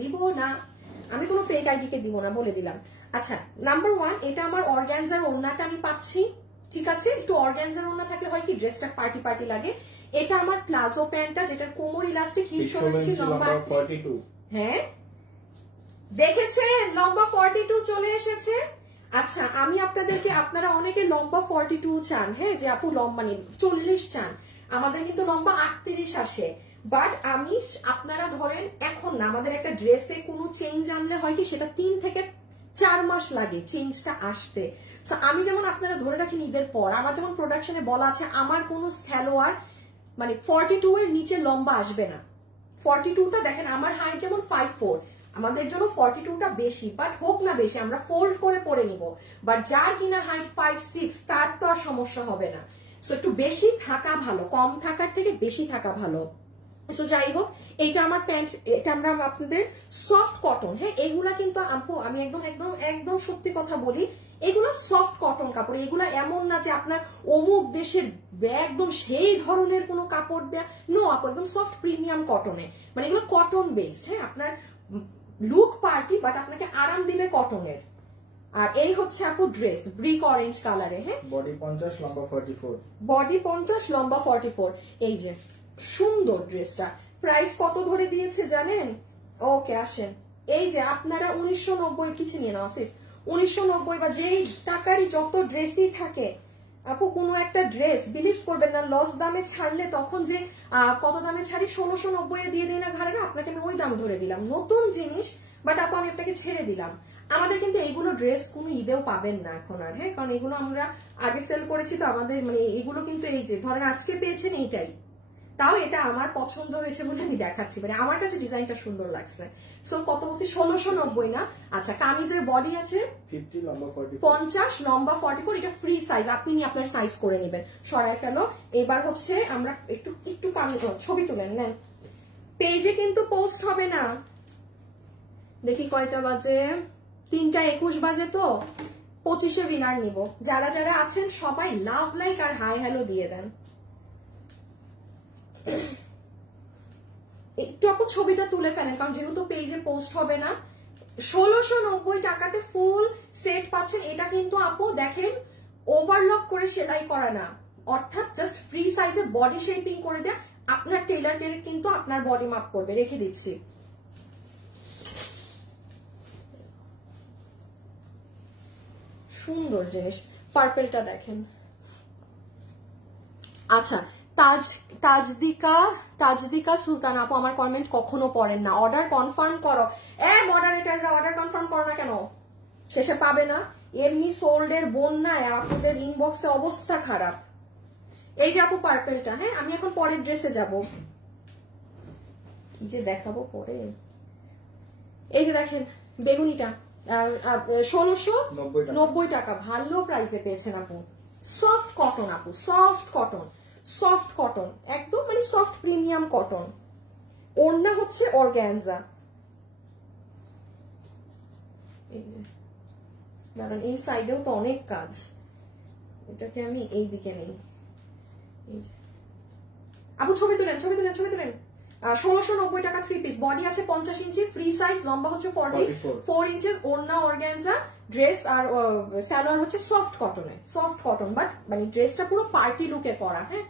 দিব না, বলে দিলাম। আচ্ছা, নাম্বার 1, এটা আমার অর্গানজার ওড়নাটা আমি পাচ্ছি, ঠিক আছে? একটু অর্গানজার ওড়না থাকলে হয় কি ড্রেসটা পার্টি পার্টি লাগে। এটা আমার প্লাজো প্যান্টটা, যেটার কোমর ইলাস্টিক, হিপ 16 ইঞ্চি লম্বা 42। হ্যাঁ, দেখেছেন লম্বা 42 চলে এসেছে। আচ্ছা আমি আপনাদেরকে, আপনারা অনেকে লম্বা 42 চান, হ্যাঁ যে আপু লম্বা মানে 40 চান, আমাদের কিন্তু লম্বা 38 আসে। বাট আমি আপনারা ধরেন এখন না, আমাদের একটা ড্রেসে কোনো চেঞ্জ আনলে হয় কি সেটা 3 থেকে 4 মাস লাগে চেঞ্জটা আসতে। তো আমি যেমন আপনারা ধরে রাখেন ঈদের পর আমার যেমন প্রোডাকশনে বলা আছে আমার কোনো সালোয়ার মানে 42 এর নিচে লম্বা আসবে না। 42টা দেখেন আমার হাইট যেমন 5'4", আমাদের জন্য 42টা বেশি, বাট হোক না বেশি আমরা ফোল্ড করে পরে নিব। বাট যার কিনা হাইট 5'6" তার তো আর সমস্যা হবে না। সো একটু বেশি থাকা ভালো, কম থাকার থেকে বেশি থাকা ভালো। সো যাই হোক, এইটা আমার প্যান্ট, এটা আমরা আপনাদের সফট কটন, হ্যাঁ এগুলা কিন্তু আপু আমি একদম একদম একদম সত্যি কথা বলি, এগুলো সফট কটন কাপড়, এগুলা এমন না যে আপনার অমুক দেশের একদম সেই ধরনের কোনো কাপড় দেয়া, নো আপু একদম সফট প্রিমিয়াম কটনে, মানে এগুলো কটন বেসড, হ্যাঁ আপনার লুক পার্টি বাট আপনাকে আরাম দিবে কটনের। আর এই হচ্ছে আপু ড্রেস ব্রিক অরেঞ্জ কালারে, হ্যাঁ বডি 50 লম্বা 44, বডি 50 লম্বা 44। এই যে সুন্দর ড্রেসটা, প্রাইস কত ধরে দিয়েছে জানেন? ওকে আসেন, এই যে আপনারা 1990 কিছু নিয়ে নাও আসিফ, 1990 বা যেই টাকারই যত ড্রেসই থাকে আপু, কোনো একটা ড্রেস বিলিভ করবেন না লস দামে ছাড়লে তখন যে কত দামে ছাড়ি 1690 দিয়ে দিই না ঘাড়ে না, আপনাকে আমি ওই দাম ধরে দিলাম, নতুন জিনিস বাট আপু আমি আপনাকে ছেড়ে দিলাম। আমাদের কিন্তু এইগুলো ড্রেস কোনো ঈদেও পাবেন না এখন আর, হ্যাঁ কারণ এগুলো আমরা আগে সেল করেছি, তো আমাদের মানে এগুলো কিন্তু এই যে ধরেন আজকে পেয়েছেন এইটাই, তাও এটা আমার পছন্দ হয়েছে বলে আমি দেখাচ্ছি, মানে আমার কাছে ডিজাইনটা সুন্দর লাগছে। সো কত বলছি 1690 না। আচ্ছা কামিজের বডি আছে 50 লম্বা 44, 50 লম্বা 44, এটা ফ্রি সাইজ, আপনি নিয়ে আপনার সাইজ করে নেবেন, সরাই ফেলো। এবার হচ্ছে আমরা একটু একটু ছবি তুলেন নেন, পেজে কিন্তু পোস্ট হবে না, দেখি কয়টা বাজে, 3:21 বাজে, তো 25-এ উইনার নিব। যারা যারা আছেন সবাই লাভ লাইক আর হাই হ্যালো দিয়ে দেন। একটু আপু ছবিটা তুলে ফেলেন, কারণ যেহেতু পেজে পোস্ট হবে না। 1690 টাকাতে ফুল সেট পাচ্ছেন, এটা কিন্তু আপু দেখেন ওভারলক করে সেলাই করা না, অর্থাৎ জাস্ট ফ্রি সাইজে বডি শেপিং করে দেয়া, আপনার টেইলার কিন্তু আপনার বডি মাপ করবে, রেখে দিচ্ছি। সুন্দর জিনিস, পার্পেলটা দেখেন। আচ্ছা তাজদিকা সুলতান আপু আমার কমেন্ট কখনো পড়েন না, অর্ডার কনফার্ম করো। মডারেটররা অর্ডার কনফার্ম করো না কেন, শেষে পাবে না, এমনি সোল্ডের বন্যায় আপনাদের ইনবক্সে অবস্থা খারাপ। এই যে আপু পার্পেলটা, হ্যাঁ আমি এখন পরের ড্রেসে যাব, কি যে দেখাবো পরে। এই যে দেখেন বেগুনিটা 1690 টাকা, ভালো প্রাইসে পেয়েছেন আপু, সফট কটন আপু, সফট কটন, সফট কটন একদম মানে সফট প্রিমিয়াম কটন। ওড়না হচ্ছে অর্গানজা, এই যে দাঁড়ান এই সাইডেও তো অনেক কাজ, এটাকে আমি এই দিকে নেই, এই যে আপু ছবি তুলেন ছবি তুলেন ছবি তুলেন। 1690 টাকা 3 পিস, বডি আছে 50 ইঞ্চি, ফ্রি সাইজ, লম্বা হচ্ছে 44 ইঞ্চেস, ওড়না অর্গানজা, ড্রেস আর সালোয়ার হচ্ছে সফট কটনে, সফট কটন বাট মানে ড্রেসটা পুরো পার্টি লুকে করা, হ্যাঁ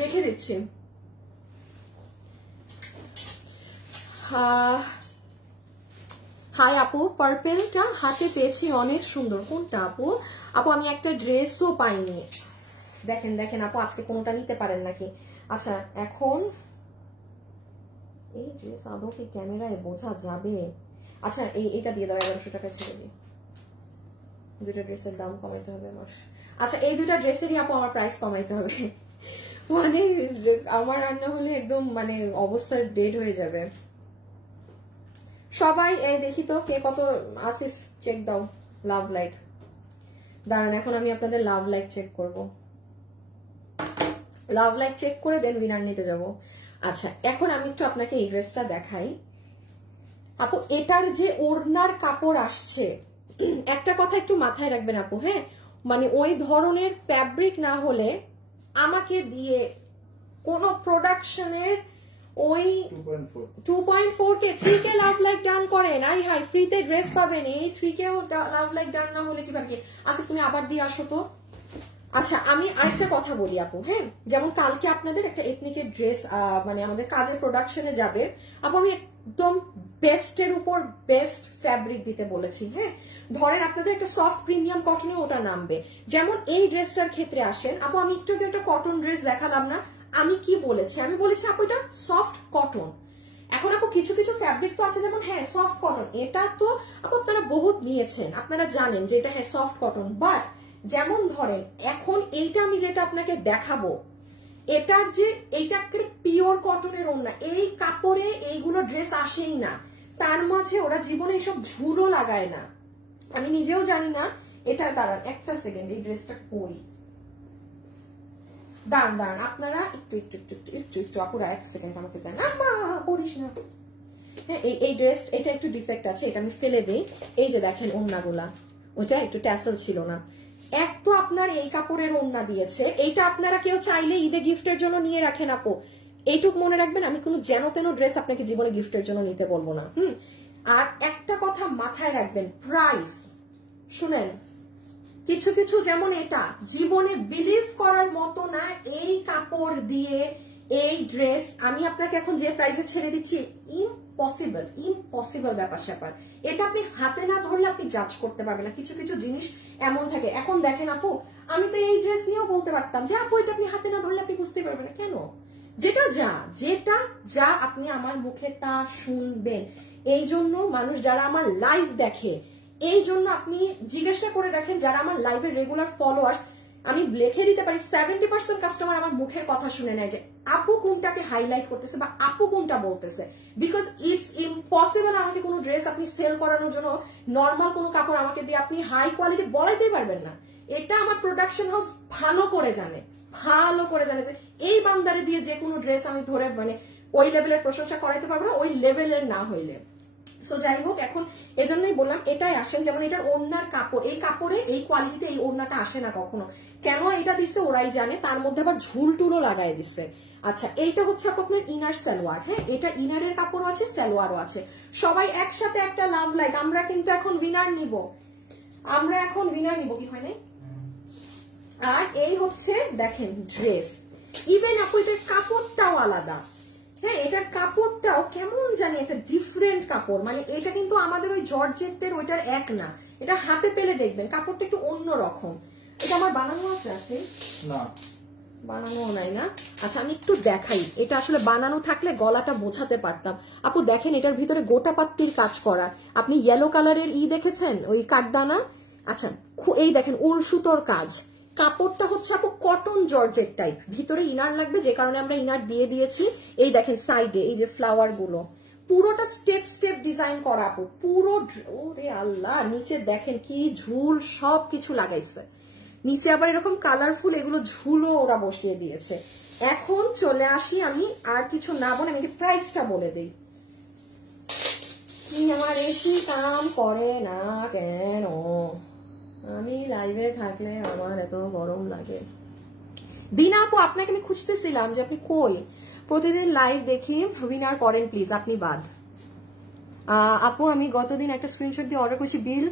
রেখে দিচ্ছি। হাই আপু, পার্পেলটা হাতে পেয়েছি, অনেক সুন্দর। কোনটা আপু? আপু আমি একটা ড্রেসও পাইনি, দেখেন দেখেন আপু আজকে কোনোটা নিতে পারেন নাকি। আচ্ছা এখন এই ড্রেস আদৌ কি ক্যামেরায় বোঝা যাবে? আচ্ছা এইটা দিয়ে দাও, 1100 টাকা ছেড়ে দিই, দুইটা ড্রেসের দাম কমাইতে হবে আমার। আচ্ছা এই দুইটা ড্রেসেরই আপু আমার প্রাইস কমাইতে হবে, মানে আমার রান্না হলে একদম মানে অবস্থা ডেড হয়ে যাবে। সবাই এই দেখি তো কে কত, আসিফ চেক দাও লাভ লাইক, দাঁড়ান এখন আমি আপনাদের লাভ লাইক চেক করব, লাভ লাইক চেক করে দেন উইনার নিতে যাব। আচ্ছা এখন আমি একটু আপনাকে এই ড্রেসটা দেখাই আপু, এটার যে ওড়নার কাপড় আসছে, একটা কথা একটু মাথায় রাখবেন আপু, হ্যাঁ মানে ওই ধরনের ফ্যাব্রিক না হলে আমাকে দিয়ে কোন প্রোডাকশনের ওই 2.4 কে 3 কে লাভ লাইক ডান করেন, আই হাই ফ্রিতে ড্রেস পাবেন, এই 3 কেও লাভ লাইক ডান না হলে কিভাবে কি। আচ্ছা তুমি আবার দিয়ে আসো তো। আচ্ছা আমি আরেকটা কথা বলি আপু, হ্যাঁ যেমন কালকে আপনাদের একটা এথনিকের ড্রেস মানে আমাদের কাজের প্রোডাকশনে যাবে আপু, আমি একদম বেস্টের উপর বেস্ট ফ্যাব্রিক দিতে বলেছি। হ্যাঁ, ধরেন আপনাদের একটা সফট প্রিমিয়াম কটনে ওটা নামবে। যেমন এই ড্রেসটার ক্ষেত্রে আসেন আপু, আমি একটু একটা কটন ড্রেস দেখালাম না, আমি কি বলেছি? আমি বলেছি আপু এটা সফট কটন। এখন আপু কিছু কিছু ফ্যাব্রিক তো আছে যেমন হ্যাঁ সফট কটন, এটা তো আপু আপনারা বহুত নিয়েছেন, আপনারা জানেন যে এটা হ্যাঁ সফট কটন। বাট যেমন ধরেন এখন এইটা আমি যেটা আপনাকে দেখাবো, এটার যে এইটা একটা পিওর কটনের ওড়না, এই কাপড়ে এইগুলো ড্রেস আসেই না, তার মাঝে ওরা জীবনে এইসব ঝুলো লাগায় না। আমি নিজেও জানি না এটা। দাঁড়ান একটা সেকেন্ড, এই ড্রেসটা কই, দাঁড়ান আপনারা একটু একটু একটু একটু একটু আপুরা এক সেকেন্ড আমাকে দেন, পড়িস না। হ্যাঁ, এই ড্রেস এটা একটু ডিফেক্ট আছে, এটা আমি ফেলে দিই। এই যে দেখেন ওড়নাগুলা, ওইটা একটু ট্যাসেল ছিল না। এক তো আপনার এই কাপড়ের ওড়না দিয়েছে, এইটা আপনারা কেউ চাইলে ঈদে গিফটের জন্য নিয়ে রাখেন আপু। এইটুক মনে রাখবেন, আমি কোনো যেন তেন ড্রেস আপনাকে জীবনে গিফটের জন্য নিতে বলবো না। আর একটা কথা মাথায় রাখবেন, প্রাইস শুনেন, কিছু কিছু যেমন এটা জীবনে বিলিভ করার মতো না, এই কাপড় দিয়ে এই ড্রেস আমি আপনাকে এখন যে প্রাইসে ছেড়ে দিচ্ছি, ইম্পসিবল ব্যাপার স্যাপার। এটা আপনি হাতে না ধরলে আপনি জাজ করতে পারবেন না। কিছু কিছু জিনিস এমন থাকে। এখন দেখেন আপু, আমি তো এই ড্রেস নিয়েও বলতে পারতাম যে আপু এটা আপনি হাতে না ধরলে আপনি বুঝতে পারবেন না। কেন? যেটা যা আপনি আমার মুখে তা শুনবেন। এই জন্য মানুষ যারা আমার লাইভ দেখে, এই জন্য আপনি জিজ্ঞাসা করে দেখেন যারা আমার লাইভের রেগুলার ফলোয়ার্স, আমি লিখে দিতে পারি 70% কাস্টমার আমার মুখের কথা শুনে নেয় যে আপু কোনটাকে হাইলাইট করতেছে বা আপু কোনটা বলতেছে। বিকজ ইটস ইম্পসিবল আমাকে কোনো ড্রেস আপনি সেল করানোর জন্য নর্মাল কোনো কাপড় আমাকে দিয়ে আপনি হাই কোয়ালিটি বলাইতেই পারবেন না। এটা আমার প্রোডাকশন হাউস ভালো করে জানে যে এই বান্দারে দিয়ে যে কোনো ড্রেস আমি ধরে মানে ওই লেভেলের প্রশংসা করাইতে পারবো না, ওই লেভেলের না হইলে। সো যাই হোক, এখন এজন্যই বললাম এটাই আসেন। যেমন এটার ওড়নার কাপড়, এই কাপড়ে এই কোয়ালিটিতে এই ওড়নাটা আসে না কখনো। কেন এটা দিচ্ছে ওরাই জানে, তার মধ্যে আবার ঝুল টুলও লাগাই দিচ্ছে। আচ্ছা, এইটা হচ্ছে আপনার ইনার সালোয়ার। হ্যাঁ, এটা ইনারের কাপড়ও আছে, সালোয়ারও আছে। সবাই একসাথে একটা লাভ লাইক, আমরা কিন্তু এখন উইনার নিব, কি হয় নাই? আর এই হচ্ছে দেখেন ড্রেস, ইভেন আপু এটার কাপড়টাও আলাদা। হ্যাঁ, এটার কাপড়টাও কেমন জানি একটা ডিফারেন্ট কাপড়, মানে এটা কিন্তু আমাদের ওই জর্জেটের ওইটার এক না। এটা হাতে পেলে দেখবেন কাপড়টা একটু অন্য রকম। এটা আমার বানানো আছে না, বানানো নাই না? আচ্ছা, আমি একটু দেখাই। এটা আসলে বানানো থাকলে গলাটা বোঝাতে পারতাম। আপু দেখেন এটার ভিতরে গোটা পাত্তির কাজ করা। আপনি ইয়েলো কালারের দেখেছেন ওই কাঠদানা? আচ্ছা, এই দেখেন উল সুতোর কাজ। কাপড়টা হচ্ছে আপু কটন জর্জেট টাইপ, ভিতরে ইনার লাগবে, যে কারণে আমরা ইনার দিয়ে দিয়েছি। এই দেখেন সাইডে এই যে ফ্লাওয়ার গুলো, পুরোটা স্টেপ স্টেপ ডিজাইন করা আপু পুরো। ওরে আল্লাহ, নিচে দেখেন কি ঝুল, সব কিছু লাগাইছে নিচে, আবার এরকম কালারফুল এগুলো ঝুলও ওরা বসিয়ে দিয়েছে। এখন চলে আসি, আমি আর কিছু না বলে আমি প্রাইসটা বলে দিই। কি আমার এসি কাম করে না কেন? আমি লাইভে থাকলে আমার এত গরম লাগে। বিনা আপু, আপনাকে আমি খুঁজতেছিলাম যে আপনি কই। প্রতিদিন লাইভ দেখি, উইনার করেন প্লিজ, আপনি বাদ। আপু আমি গতদিন একটা স্ক্রিনশট দিয়ে অর্ডার করেছি, বিল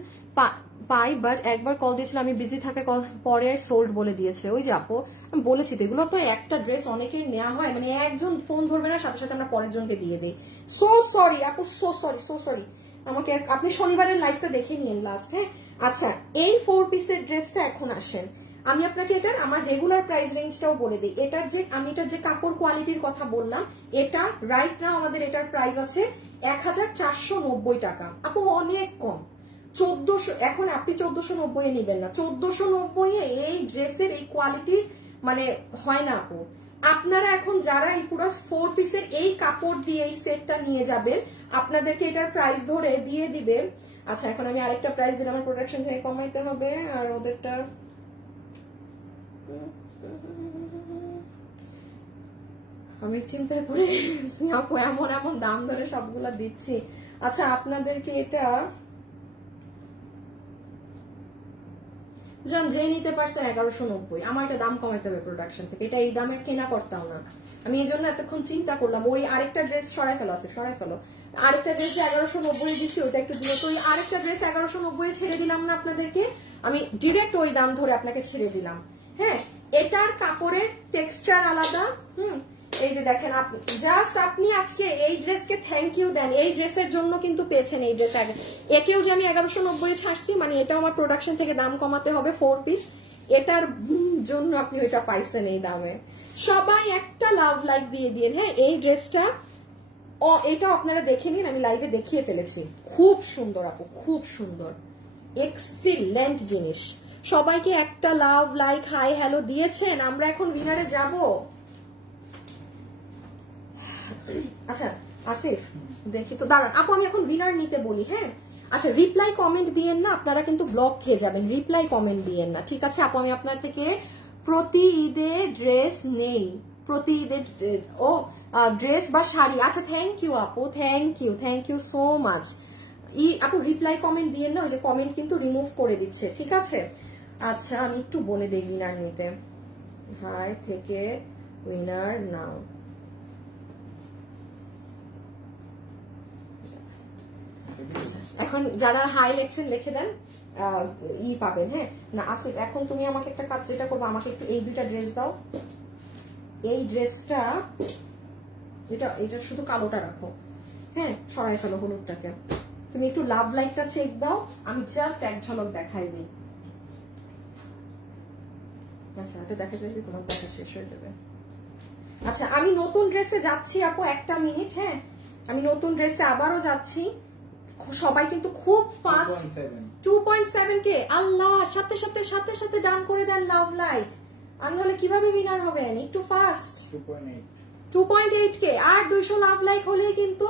পাই, বাট একবার কল দিয়েছিলাম, আমি বিজি থাকে, পরে সোল্ড বলে দিয়েছে। ওই যে আপু আমি বলেছি তো, এগুলো তো একটা ড্রেস অনেকের নেওয়া হয়, মানে একজন ফোন ধরবে না, সাথে সাথে আমরা পরের জনকে দিয়ে দিই। সো সরি আপু, সো সরি। আমাকে আপনি শনিবারের লাইভটা দেখে নিন লাস্ট। হ্যাঁ, আচ্ছা, এই 4 পিসের ড্রেসটা এখন আসেন, আমি আপনাকে এটার আমার রেগুলার প্রাইস রেঞ্জটাও বলে দিই। এটার যে কাপড় কোয়ালিটির কথা বললাম, এটা রাইট নাও আমাদের এটার প্রাইস আছে 1490 টাকা। আপু অনেক কম, 1400। এখন আপনি 1490 নিবেন না, 1490 এই ড্রেসের এই কোয়ালিটির মানে হয় না আপু। আপনারা এখন যারা এই পুরো 4 পিসের এই কাপড় দিয়ে এই সেটটা নিয়ে যাবেন, আপনাদেরকে এটার প্রাইস ধরে দিয়ে দিবে। আচ্ছা, এখন আমি আরেকটা প্রাইস দিলে আমার প্রোডাকশন থেকে কমাইতে হবে, আর ওদেরটা আমি চিন্তায় পড়ে গেছি আপু, এমন দাম ধরে সবগুলা দিচ্ছি। আচ্ছা, আপনাদেরকে এটা যে নিতে পারছেন 1190, আমার এটা দাম কমাইতে হবে প্রোডাকশন থেকে, এটা এই দামের কেনা করতাম না আমি। এই জন্য এতক্ষণ চিন্তা করলাম, ওই আরেকটা ড্রেস সরাই ফেলো, আরেকটা ড্রেস 1190 দিচ্ছি, ওইটা একটু দিও তো। ওই আরেকটা ড্রেস 1190 ছেড়ে দিলাম না আপনাদেরকে, আমি ডিরেক্ট ওই দাম ধরে আপনাকে ছেড়ে দিলাম। হ্যাঁ, এটার কাপড়ের টেক্সচার আলাদা, এই যে দেখেন, আপনি জাস্ট আপনি আজকে এই ড্রেসকে থ্যাংক ইউ দেন। এই ড্রেসের জন্য কিন্তু পেয়েছেন এই ড্রেস। একেও যে আমি 1190 ছাড়ছি, মানে এটা আমার প্রোডাকশন থেকে দাম কমাতে হবে 4 পিস, এটার জন্য আপনি ওইটা পাইছেন এই দামে। সবাই একটা লাভ লাইক দিয়ে দিন। হ্যাঁ, এই ড্রেসটা এটা আপনারা দেখে নিন, আমি লাইভে দেখিয়ে ফেলেছি। খুব সুন্দর আপু, খুব সুন্দর, এক্সিলেন্ট জিনিস। সবাইকে একটা লাভ লাইক হাই হ্যালো দিয়েছেন। আমরা এখন উইনারে যাব। আচ্ছা আসিফ, দেখি তো, দাঁড়ান আপু, আমি এখন উইনার নিতে বলি। হ্যাঁ, আচ্ছা, রিপ্লাই কমেন্ট দিয়েন না, আপনারা কিন্তু ব্লক খেয়ে যাবেন। রিপ্লাই কমেন্ট দিয়েন না, ঠিক আছে আপু? আমি আপনার থেকে প্রতি ঈদে ড্রেস নেই, প্রতি ঈদে ও ড্রেস বা শাড়ি। আচ্ছা, থ্যাংক ইউ আপু, থ্যাংক ইউ সো মাচ। আপু রিপ্লাই কমেন্ট দিয়েন না, ওই যে কমেন্ট কিন্তু রিমুভ করে দিচ্ছে, ঠিক আছে? আচ্ছা, আমি একটু বলে দিই উইনার নিতে। হাই থেকে উইনার নাও। এখন যারা হাই লিখছেন লিখে দেন, পাবেন। হ্যাঁ না আসিফ, এখন তুমি আমাকে একটা কাজ যেটা করবো, আমাকে একটু এই দুইটা ড্রেস দাও। এই ড্রেসটা, এটা শুধু কালোটা রাখো। হ্যাঁ, সরাই ফেলো হলুদটাকে। তুমি একটু লাভ লাইকটা চেক দাও, আমি জাস্ট এক ঝলক দেখাই দিই। আচ্ছা, এটা দেখা যাবে, তোমার দেখা শেষ হয়ে যাবে। আচ্ছা, আমি নতুন ড্রেসে যাচ্ছি আপু, একটা মিনিট। হ্যাঁ, আমি নতুন ড্রেসে আবারও যাচ্ছি। সবাই কিন্তু খুব ফাস্ট। 2.7 কে আল্লাহ, সাথে সাথে ডান করে দেন লাভ লাইক। আর নাহলে কিভাবে উইনার হবেন? একটু ফাস্ট। 2.8 কে আর 200 লাভ লাইক হলেই কিন্তু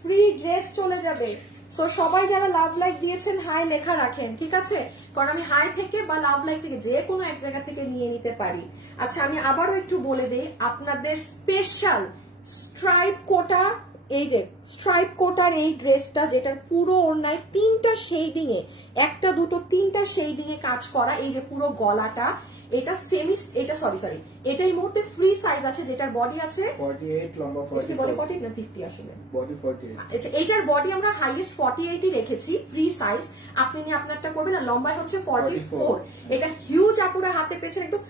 ফ্রি ড্রেস চলে যাবে। সো সবাই যারা লাভ লাইক দিয়েছেন হাই লেখা রাখেন, ঠিক আছে? কারণ আমি হাই থেকে বা লাভ লাইক থেকে যে কোনো এক জায়গা থেকে নিয়ে নিতে পারি। আচ্ছা, আমি আবারও একটু বলে দিই, আপনাদের স্পেশাল স্ট্রাইপ কোটা, এই যে স্ট্রাইপ কোটার এই ড্রেসটা, যেটার পুরো ওড়নায় 3টা শেডিং এ, 1টা 2টো 3টা শেডিং এ কাজ করা, এই যে পুরো গলাটা, এটা সেমি, এটা সরি এটা এই মুহূর্তে ফ্রি সাইজ আছে, যেটার বডি আছে 48, লম্বা 44, বলে 40 না 50 আসলে বডি 48। আচ্ছা, এইটার বডি আমরা হাইয়েস্ট 48 ই রেখেছি, ফ্রি সাইজ। আপনি নিয়ে আপনারটা করবেন। আর লম্বায় হচ্ছে 44। এটা হিউজ আপুরা হাতে পেয়েছেন, একদম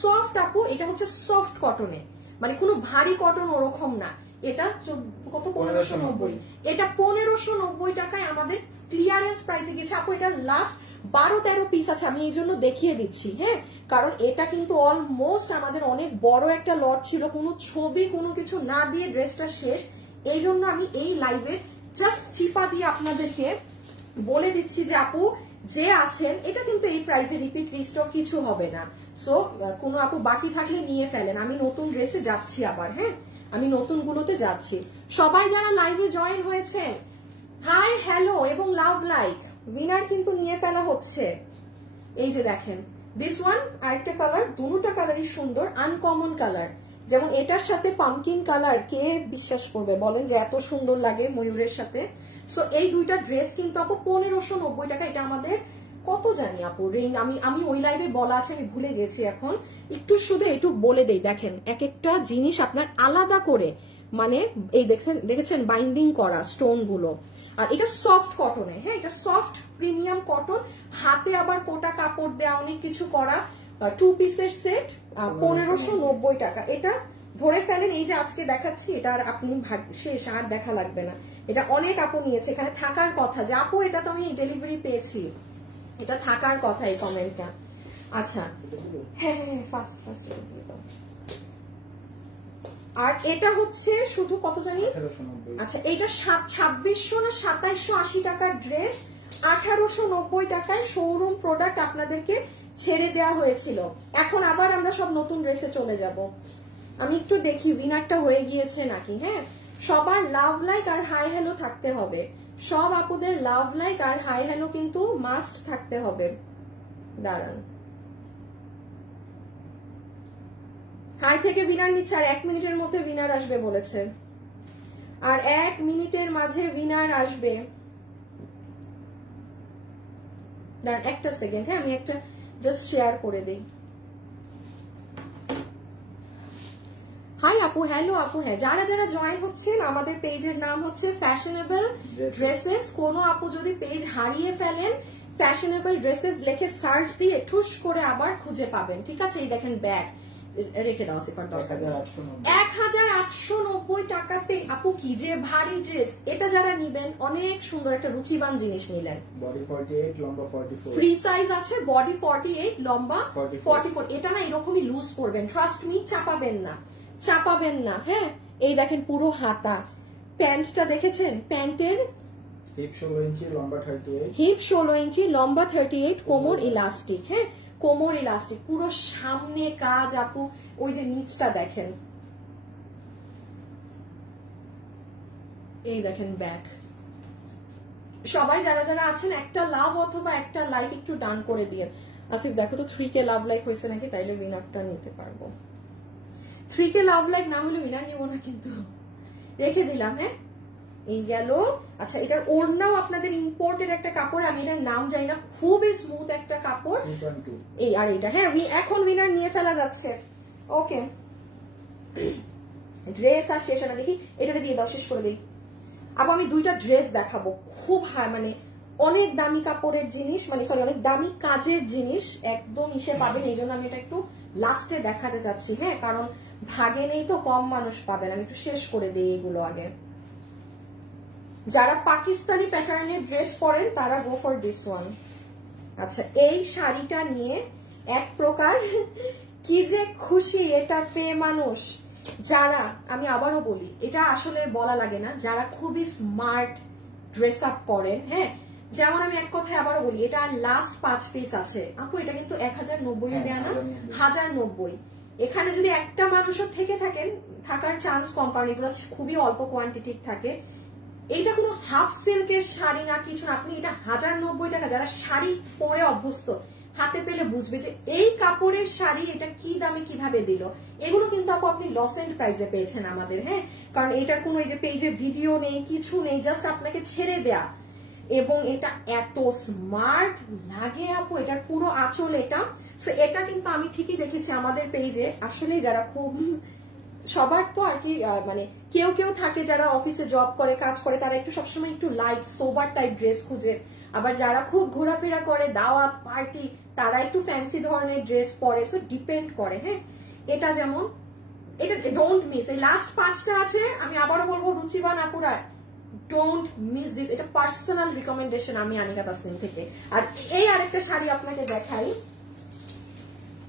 সফট আপু। এটা হচ্ছে সফট কটনে, মানে কোনো ভারী কটন ওরকম না। এটা কত? 1590। এটা 1590 টাকায় আমাদের ক্লিয়ারেন্স প্রাইসে গেছে আপু। এটা লাস্ট 12-13 পিস আছে, আমি এই জন্য দেখিয়ে দিচ্ছি। হ্যাঁ, কারণ এটা কিন্তু অলমোস্ট আমাদের অনেক বড় একটা লট ছিল, কোনো ছবি কোনো কিছু না দিয়ে ড্রেসটা শেষ। এই জন্য আমি এই লাইভে জাস্ট চিপা দিয়ে আপনাদেরকে বলে দিচ্ছি যে আপু যে আছেন, এটা কিন্তু এই প্রাইসে রিপিট রিস্টক কিছু হবে না। সো কোনো আপু বাকি থাকলে নিয়ে ফেলেন। আমি নতুন ড্রেসে যাচ্ছি আবার। হ্যাঁ, আমি নতুন গুলোতে যাচ্ছি। সবাই যারা লাইভে জয়েন হয়েছেন, হাই হ্যালো এবং লাভ লাইক, উইনার কিন্তু নিয়ে ফেলা হচ্ছে। এই যে দেখেন, দিস ওয়ান, আরেকটা কালার, দুটোটা কালারই সুন্দর, আনকমন কালার। যেমন এটার সাথে পামকিন কালার, কে বিশ্বাস করবে বলেন যে এত সুন্দর লাগে ময়ূরের সাথে। সো এই দুইটা ড্রেস কিন্তু আপু 1590 টাকা। এটা আমাদের কত জানি আপু রিং, আমি ওই লাইভে বলা আছে, আমি ভুলে গেছি এখন। একটু শুধু একটু বলে দেই, দেখেন এক একটা জিনিস আপনার আলাদা করে, মানে এই দেখেছেন বাইন্ডিং করা স্টোন গুলো। আর এটা সফট কটনে। হ্যাঁ, এটা সফট প্রিমিয়াম কটন, হাতে আবার কোটা কাপড় দেয়া, অনেক কিছু করা। 2 পিসের সেট, 1590 টাকা। এটা ধরে ফেলেন, এই যে আজকে দেখাচ্ছি, এটা আর আপনি শেষ, আর দেখা লাগবে না। এটা অনেক আপু নিয়েছে, এখানে থাকার কথা যে আপু এটা তো আমি ডেলিভারি পেয়েছি, এটা থাকার কথা এই কমেন্টটা। আচ্ছা, হ্যাঁ ফার্স্ট আর এটা হচ্ছে শুধু কত জানি, আচ্ছা এটা 2600 না 2780 টাকার ড্রেস, 1890 টাকায় শোরুম প্রোডাক্ট আপনাদেরকে ছেড়ে দেওয়া হয়েছিল। এখন আবার আমরা সব নতুন ড্রেসে চলে যাব। আমি একটু দেখি উইনারটা হয়ে গিয়েছে নাকি। হ্যাঁ, সবার লাভ লাইক আর হাই হ্যালো থাকতে হবে। সব আপুদের লাভ লাইক আর হাই হ্যালো কিন্তু মাস্ট থাকতে হবে। দাঁড়ান, হাই থেকে উইনার নিচ্ছে, আর 1 মিনিটের মধ্যে উইনার আসবে বলেছে, আর 1 মিনিটের মাঝে উইনার আসবে। দাঁড়ান একটা সেকেন্ড। হ্যাঁ, আমি একটা জাস্ট শেয়ার করে দিই। হাই আপু, হ্যালো আপু। হ্যাঁ, যারা যারা জয়েন হচ্ছেন, আমাদের পেজের নাম হচ্ছে ফ্যাশনেবল ড্রেসেস। কোন আপু যদি পেজ হারিয়ে ফেলেন, ফ্যাশনেবল ড্রেসেস লিখে সার্চ দিয়ে ঠুস করে আবার খুঁজে পাবেন, ঠিক আছে? এই দেখেন ব্যাগ, রেখে দাও আসিফার দরকার। 1890 1890 টাকাতে আপু কি যে ভারী ড্রেস। এটা যারা নিবেন অনেক সুন্দর একটা রুচিবান জিনিস নিলেন। বডি 48 লম্বা 44 ফ্রি সাইজ আছে, বডি 48 লম্বা 44। এটা না এরকমই লুজ করবেন, ট্রাস্ট মি, চাপাবেন না। হ্যাঁ এই দেখেন পুরো হাতা। প্যান্টটা দেখেছেন, প্যান্টের হিপ 16 ইঞ্চি লম্বা 38, হিপ 16 ইঞ্চি লম্বা 38, কোমর ইলাস্টিক। হ্যাঁ কোমর ইলাস্টিক, পুরো সামনে কাজ আপু। ওই যে নিচটা দেখেন, এই দেখেন ব্যাক। সবাই যারা যারা আছেন একটা লাভ অথবা একটা লাইক একটু ডান করে দিয়ে। আসিফ দেখো তো 3K লাভ লাইক হয়েছে নাকি, তাইলে উইনারটা নিতে পারবো। 3K লাভ লাইক না হলে উইনার নিব না কিন্তু, রেখে দিলাম। হ্যাঁ এই গেল। আচ্ছা এটার ওড়নাও আপনাদের ইম্পোর্টেড একটা কাপড়, আমি এটার নাম জানি না, খুবই স্মুথ একটা কাপড়। এই আর এটা হ্যাঁ এখন উইনার নিয়ে ফেলা যাচ্ছে। ওকে ড্রেস আর শেষ না, দেখি এটাকে দিয়ে দাও, শেষ করে দিই। আবার আমি দুইটা ড্রেস দেখাবো, খুব মানে অনেক দামি কাপড়ের জিনিস, মানে সরি অনেক দামি কাজের জিনিস, একদম ইসে পাবেন। এই জন্য আমি এটা একটু লাস্টে দেখাতে চাচ্ছি। হ্যাঁ কারণ ভাগে নেই তো, কম মানুষ পাবেন। আমি একটু শেষ করে দিই এগুলো আগে। যারা পাকিস্তানি প্যাটার্নের ড্রেস পরেন তারা গো ফর দিস ওয়ান। আচ্ছা এই শাড়িটা নিয়ে এক প্রকার কি যে খুশি এটা পেয়ে মানুষ। যারা, আমি আবারও বলি, এটা আসলে বলা লাগে না, যারা খুবই স্মার্ট ড্রেস আপ করেন। হ্যাঁ যেমন আমি এক কথায় আবারও বলি, এটা লাস্ট 5 পিস আছে আপু। এটা কিন্তু 1090 দেয়া না, 1090। এখানে যদি একটা মানুষও থেকে থাকার চান্স কম, কারণ এগুলো খুবই অল্প কোয়ান্টিটি থাকে। এইটা কোনো হাফ সিল্কের শাড়ি না, কিছু না। আপনি এটা 1090 টাকা, যারা শাড়ি পরে অভ্যস্ত হাতে পেলে বুঝবে যে এই কাপড়ের শাড়ি এটা কি দামে কিভাবে দিল। এগুলো কিন্তু আপনি লস এন্ড প্রাইসে পেয়েছেন আমাদের। হ্যাঁ কারণ এটার কোনো এই যে পেজে ভিডিও নেই, কিছু নেই, জাস্ট আপনাকে ছেড়ে দেয়া। এবং এটা এত স্মার্ট লাগে আপু, এটার পুরো আঁচল এটা। সো এটা কিন্তু আমি ঠিকই দেখেছি আমাদের পেজে। আসলে যারা খুব, সবার তো আর কি মানে কেউ থাকে যারা অফিসে জব করে, কাজ করে, তারা একটু সবসময় একটু লাইট সোবার টাইপ ড্রেস খুঁজে। আবার যারা খুব ঘোরাফেরা করে, দাওয়াত পার্টি, তারা একটু ফ্যান্সি ধরনের ড্রেস পরে। সো ডিপেন্ড করে। হ্যাঁ এটা যেমন, এটা ডোন্ট মিস। এই লাস্ট 5টা আছে, আমি আবারও বলবো রুচিবান আপুরা ডোন্ট মিস দিস। এটা পার্সোনাল রিকমেন্ডেশন আমি আনিকা তাসনিম থেকে। আর এই আরেকটা শাড়ি আপনাকে দেখাই,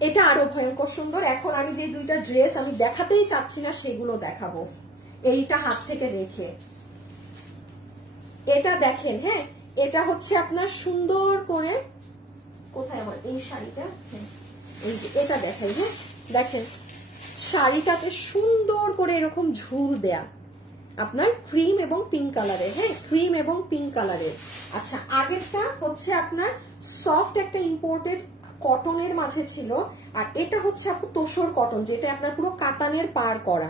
এটা আরো ভয়ঙ্কর সুন্দর। এখন আমি যে দুইটা ড্রেস আমি দেখাতেই চাচ্ছি না সেগুলো দেখাবো, এইটা হাত থেকে রেখে। এটা দেখেন। হ্যাঁ এটা হচ্ছে আপনার সুন্দর করে, কোথায় আমার এই শাড়িটা, এই যে এটা দেখাই। হ্যাঁ দেখেন শাড়িটাতে সুন্দর করে এরকম ঝুল দেয়া, আপনার ক্রিম এবং পিঙ্ক কালারের। হ্যাঁ ক্রিম এবং পিঙ্ক কালারের। আচ্ছা আগেরটা হচ্ছে আপনার সফট একটা ইম্পোর্টেড কটনের মাঝে ছিল, আর এটা হচ্ছে আপু তোসর কটন, যেটা আপনার পুরো কাতানের পার করা।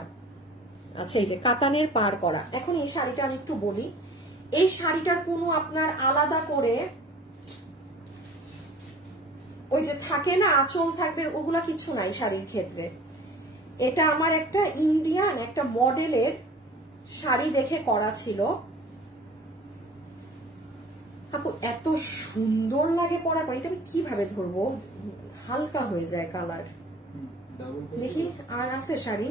আচ্ছা এই যে কাতানের পার করা। এখন এই শাড়িটা আমি একটু বলি, এই শাড়িটার কোনো আপনার আলাদা করে ওই যে থাকে না আঁচল থাকবে, ওগুলা কিছু নাই শাড়ির ক্ষেত্রে। এটা আমার একটা ইন্ডিয়ান একটা মডেলের শাড়ি দেখে করা ছিল আপু, এত সুন্দর লাগে পরার পর। এটা আমি কিভাবে ধরবো, হালকা হয়ে যায় কালার। দেখি আর আছে শাড়ি,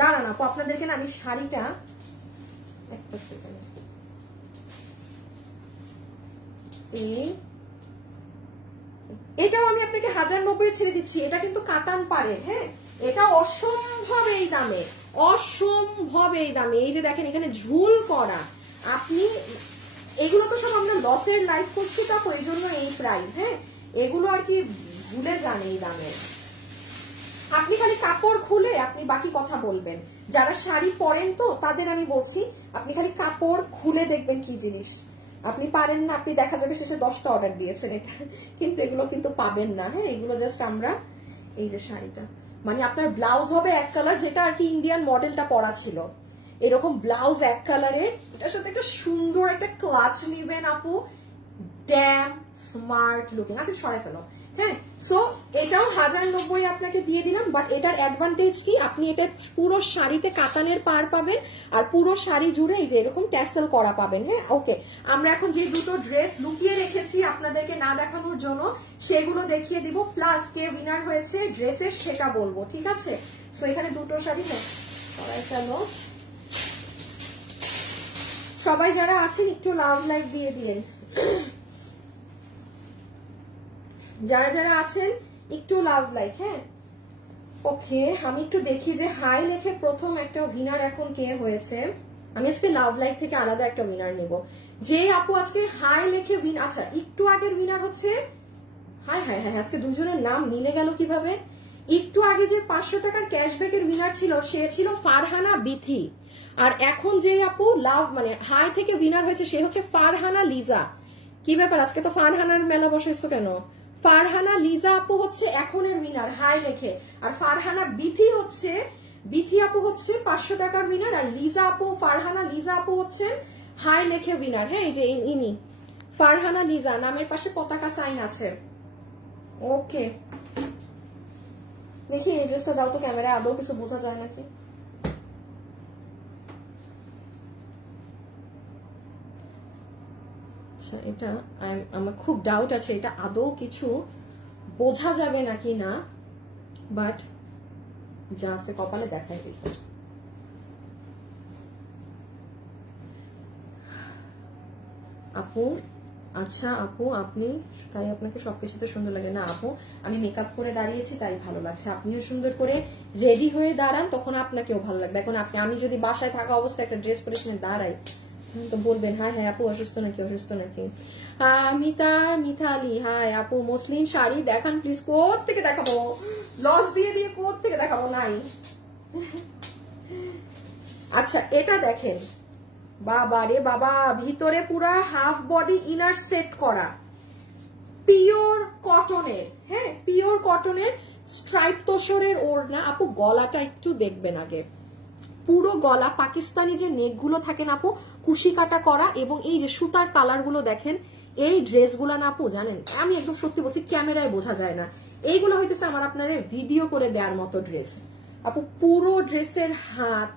দাঁড়ান আপু আপনাদেরকে না আমি শাড়িটা একটা সেকেন্ড, এটাও আমি আপনাকে 1090 ছেড়ে দিচ্ছি। এটা কিন্তু কাতান পাড়ের। হ্যাঁ এটা অসম্ভব এই দামে, অসম্ভব এই দামে। এই যে দেখেন এখানে ঝুল করা, আপনি এগুলো তো সব আমরা লসের লাইফ করছি, তো এই জন্য এই প্রাইস। হ্যাঁ এগুলো আর কি ভুলে যান এই দামে। আপনি খালি কাপড় খুলে আপনি বাকি কথা বলবেন। যারা শাড়ি পরেন তো তাদের আমি বলছি, আপনি খালি কাপড় খুলে দেখবেন কি জিনিস। আপনি পারেন না, আপনি দেখা যাবে শেষে 10টা অর্ডার দিয়েছেন এটা, কিন্তু এগুলো কিন্তু পাবেন না। হ্যাঁ এগুলো জাস্ট আমরা, এই যে শাড়িটা মানে আপনার ব্লাউজ হবে এক কালার, যেটা আর কি ইন্ডিয়ান মডেলটা পরা ছিল, এরকম ব্লাউজ এক কালারের, এটার সাথে একটা সুন্দর একটা ক্লাচ নিবেন আপু, ড্যাম স্মার্ট লুকিং। আচ্ছা সরাই ফেলো, হ্যাঁ, সো এটাও 1090 আপনাকে দিয়ে দিলাম। বাট এটার অ্যাডভান্টেজ কি, আপনি এটা পুরো শাড়িতে কাতানের পার পাবেন আর পুরো শাড়ি জুড়ে এই যে এরকম ট্যাসেল করা পাবেন। হ্যাঁ, ওকে, আমরা এখন যে দুটো ড্রেস লুকিয়ে রেখেছি আপনাদেরকে না দেখানোর জন্য সেগুলো দেখিয়ে দিব, প্লাস কে উইনার হয়েছে ড্রেসের সেটা বলবো, ঠিক আছে? সো এখানে দুটো শাড়ি, হ্যাঁ চলো সবাই যারা আছেন একটু লাভ লাইক দিয়ে দিলেন, যারা যারা আছেন একটু লাভ লাইক। হ্যাঁ, ওকে, আমি একটু দেখি যে হাই লেখে প্রথম একটা উইনার এখন কে হয়েছে। আমি আজকে লাভ লাইক থেকে আলাদা একটা উইনার নিব। যে আপু আজকে হাই লেখে আচ্ছা একটু আগের উইনার হচ্ছে, হাই হাই হাই, আজকে দুজনের নাম মিলে গেল কিভাবে। একটু আগে যে 500 টাকার ক্যাশব্যাকের উইনার ছিল সে ছিল ফারহানা বিথি, আর এখন যে আপু লাভ মানে হাই থেকে উইনার হয়েছে সে হচ্ছে ফারহানা লিজা। কি ব্যাপার, আজকে তো ফারহানার মেলা বসেছো কেন? ফারহানা লিজা আপু হচ্ছে এখনের উইনার হাই লেখে, আর ফারহানা বিথি আপু হচ্ছে 500 টাকার উইনার, আর লিজা আপু ফারহানা লিজা আপু হচ্ছে হাই লেখে উইনার। হ্যাঁ, এই যে ইনি ফারহানা লিজা, নামের পাশে পতাকা সাইন আছে। ওকে, দেখি এই ড্রেসটা দাও তো, ক্যামেরা আদৌ কিছু বোঝা যায় নাকি। আচ্ছা, এটা আমার খুব ডাউট আছে এটা আদৌ কিছু বোঝা যাবে নাকি না, বাট যা আছে কপালে দেখাই দিই। আপু আচ্ছা আপু আপনি তাই আপনাকে সবকিছুতে সুন্দর লাগে না? আপু আমি মেকআপ করে দাঁড়িয়েছি তাই ভালো লাগছে, আপনিও সুন্দর করে রেডি হয়ে দাঁড়ান তখন আপনাকেও ভালো লাগবে। এখন আমি যদি বাসায় থাকা অবস্থায় একটা ড্রেস পরে দাঁড়াই তো বলবেন হ্যাঁ হ্যাঁ আপু অসুস্থ নাকি অসুস্থ নাকি। মিথালি হাই আপু, মসলিন শাড়ি দেখান প্লিজ। কোথ থেকে দেখাবো, লস দিয়ে দিয়ে কোথ থেকে দেখাবো, নাই। আচ্ছা এটা দেখেন, বাবা রে বাবা, ভিতরে পুরা হাফ বডি ইনার সেট করা, পিওর কটনের। হ্যাঁ, পিওর কটনের স্ট্রাইপ তোষরের ওড়না। আপু গলাটা একটু দেখবেন আগে, পুরো গলা পাকিস্তানি যে নেক গুলো থাকে না আপু, কুশি কাটা করা, এবং এই যে সুতার কালার গুলো দেখেন। এই ড্রেসগুলো না আপু জানেন, আমি একদম সত্যি বলছি, ক্যামেরায় বোঝা যায় না। এইগুলো হইতেছে আমার আপনারে ভিডিও করে দেওয়ার মতো ড্রেস আপু। পুরো ড্রেসের হাত,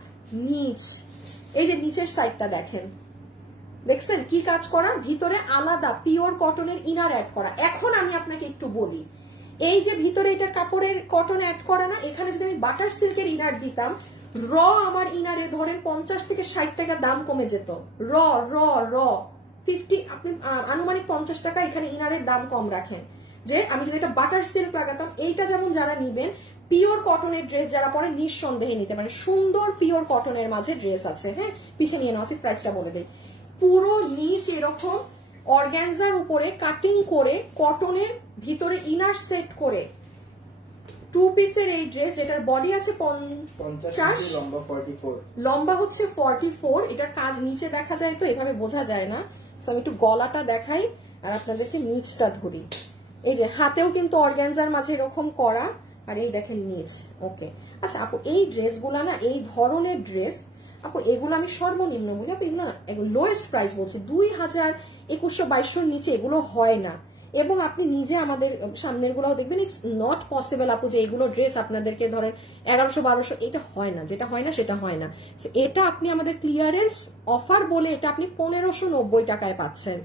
নিচ, এই যে নিচের সাইডটা দেখেন, দেখছেন কি কাজ করা, ভিতরে আলাদা পিওর কটনের ইনার অ্যাড করা। এখন আমি আপনাকে একটু বলি, এই যে ভিতরে এটা কাপড়ের কটন অ্যাড করা না, এখানে যদি আমি বাটার সিল্কের ইনার দিতাম, র আমার ইনারে ধরেন 50 থেকে 60 টাকা দাম কমে যেত। র র র 50, আপনি আনুমানিক 50 টাকা এখানে ইনারের দাম কম রাখেন। যে আমি যদি এটা বাটার সিল্ক লাগাতাম, এইটা যেমন যারা নিবেন পিওর কটনের ড্রেস যারা পরে নিঃসন্দেহে নিতে পারেন। সুন্দর পিওর কটনের মাঝে ড্রেস আছে। হ্যাঁ, পিছিয়ে নিয়ে নাও, প্রাইসটা বলে দেই। পুরো নিচ এরকম অর্গানজার উপরে কাটিং করে কটনের ভিতরে ইনার সেট করে 2 পিসের এই ড্রেস, যেটার বডি আছে 50, লম্বা হচ্ছে 44। এটার কাজ নিচে দেখা যায় তো এভাবে বোঝা যায় না, আমি একটু গলাটা দেখাই আর আপনাদেরকে নিচটা ধরি। এই যে হাতেও কিন্তু অর্গানজার মাঝে এরকম করা, আর এই দেখেন নিচ। ওকে, আচ্ছা আপু এই ড্রেসগুলা না, এই ধরনের ড্রেস আপু এগুলো আমি সর্বনিম্ন বলি আপু, এগুলো না লোয়েস্ট প্রাইস বলছি, 2000-2100-2200 নিচে এগুলো হয় না। এবং আপনি নিজে আমাদের সামনের গুলাও দেখবেন, ইটস নট পসিবল আপু যে এগুলো ড্রেস আপনাদেরকে ধরেন 1100-1200, এটা হয় না, যেটা হয় না সেটা হয় না। এটা আপনি আমাদের ক্লিয়ারেন্স অফার বলে এটা আপনি 1590 টাকায় পাচ্ছেন,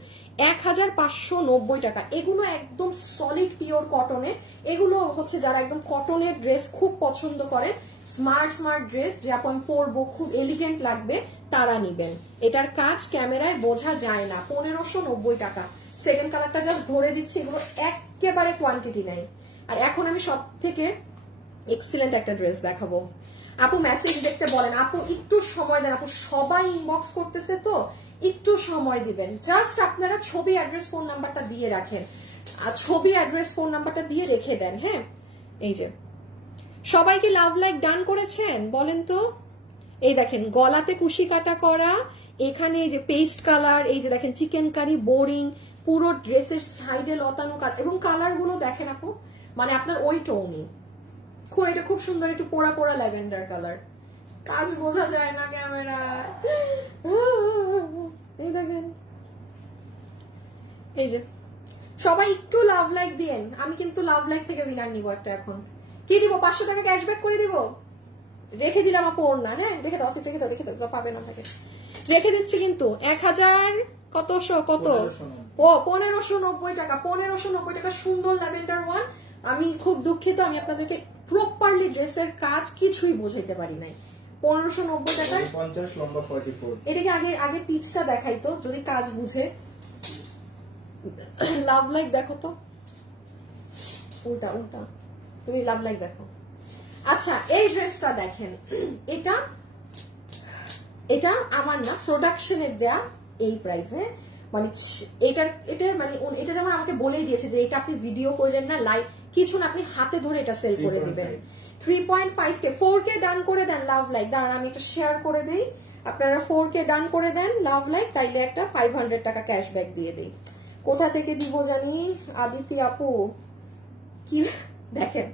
1590 টাকা। এগুলো একদম সলিড পিওর কটনে। এগুলো হচ্ছে যারা একদম কটনের ড্রেস খুব পছন্দ করেন, স্মার্ট স্মার্ট ড্রেস যে আপনি পরবো খুব এলিগেন্ট লাগবে, তারা নিবেন। এটার কাজ ক্যামেরায় বোঝা যায় না, 1590 টাকা। সেকেন্ড কালারটা জাস্ট ধরে দিচ্ছি, এগুলো একেবারে কোয়ান্টিটি নাই। আর এখন আমি সব থেকে এক্সিলেন্ট একটা ড্রেস দেখাবো। আপু মেসেজ দেখতে বলেন, আপু একটু সময় দেন, আপু সবাই ইনবক্স করতেছে তো একটু সময় দিবেন। জাস্ট আপনারা ছবি, অ্যাড্রেস, ফোন নাম্বারটা দিয়ে রাখেন, আর ছবি, অ্যাড্রেস, ফোন নাম্বারটা দিয়ে রেখে দেন। হ্যাঁ, এই যে সবাই কি লাভ লাইক ডান করেছেন বলেন তো? এই দেখেন গলাতে কুশি কাটা করা, এখানে এই যে পেস্ট কালার, এই যে দেখেন চিকেন কারি বোরিং, পুরো ড্রেসের সাইডে লতানো কাজ, এবং কালার গুলো দেখেন আপু, মানে আপনার ওই টোনই খুব, এটা খুব সুন্দর একটু পোড়া পোড়া ল্যাভেন্ডার কালার, কাজ বোঝা যায় না ক্যামেরা। এই দেখেন, এই যে সবাই একটু লাভ লাইক দিয়েন, আমি কিন্তু লাভ লাইক থেকে উইনার নিব একটা। এখন কি দিব, 500 টাকা ক্যাশব্যাক করে দিব। রেখে দিলাম আপু ওড়না, হ্যাঁ রেখে দাও, রেখে দাও পাবে না থাকে, রেখে দিচ্ছি কিন্তু 1000 কত 1590 টাকা, 1590 টাকা সুন্দর ল্যাভেন্ডার ওয়ান। আমি খুব দুঃখিত, আমি আপনাদেরকে প্রপারলি ড্রেসের কাজ কিছুই বোঝাইতে পারি নাই। 1590 টাকা 50 লম্বা 44। এটাকে আগে পিচটা দেখাই তো যদি কাজ বুঝে। লাভ লাইক দেখো তো, উল্টা উল্টা, তুমি লাভ লাইক দেখো। আচ্ছা এই ড্রেসটা দেখেন, এটা আমার না, প্রোডাকশনের দেয়া এই প্রাইসে, মানে এটা মানে এটা যেমন আমাকে বলেই দিয়েছে যে এটা আপনি ভিডিও করলেন না, লাইভ কিছু না, আপনি হাতে ধরে এটা সেল করে দিবেন। 3.5K 4K ডান করে দেন লাভ লাইক। দাঁড়ান আমি একটা শেয়ার করে দিই, আপনারা 4K ডান করে দেন লাভ লাইক, তাইলে একটা 500 টাকা ক্যাশব্যাক দিয়ে দিই। কোথা থেকে দিব জানি, আদিতি আপু কি দেখেন,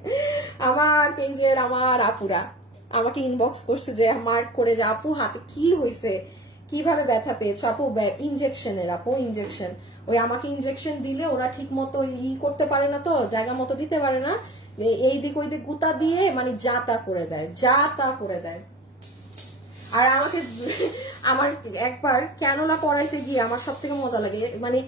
আমার পেজের আমার আপুরা আমাকে ইনবক্স করছে যে মার্ক করে যে আপু হাতে কি হয়েছে, কিভাবে ব্যথা পেয়েছো আপু। ইনজেকশনের আপু, ইনজেকশন, ওই আমাকে ইনজেকশন দিলে ওরা ঠিক মতো করতে পারে না, তো জায়গা মতো দিতে পারে না, এই দিক ওই দিক গুতা দিয়ে মানে যা তা করে দেয়, যা তা করে দেয়। আর আমাকে আমার একবার ক্যানোলা পড়াইতে গিয়ে আমার সব থেকে মজা লাগে, মানে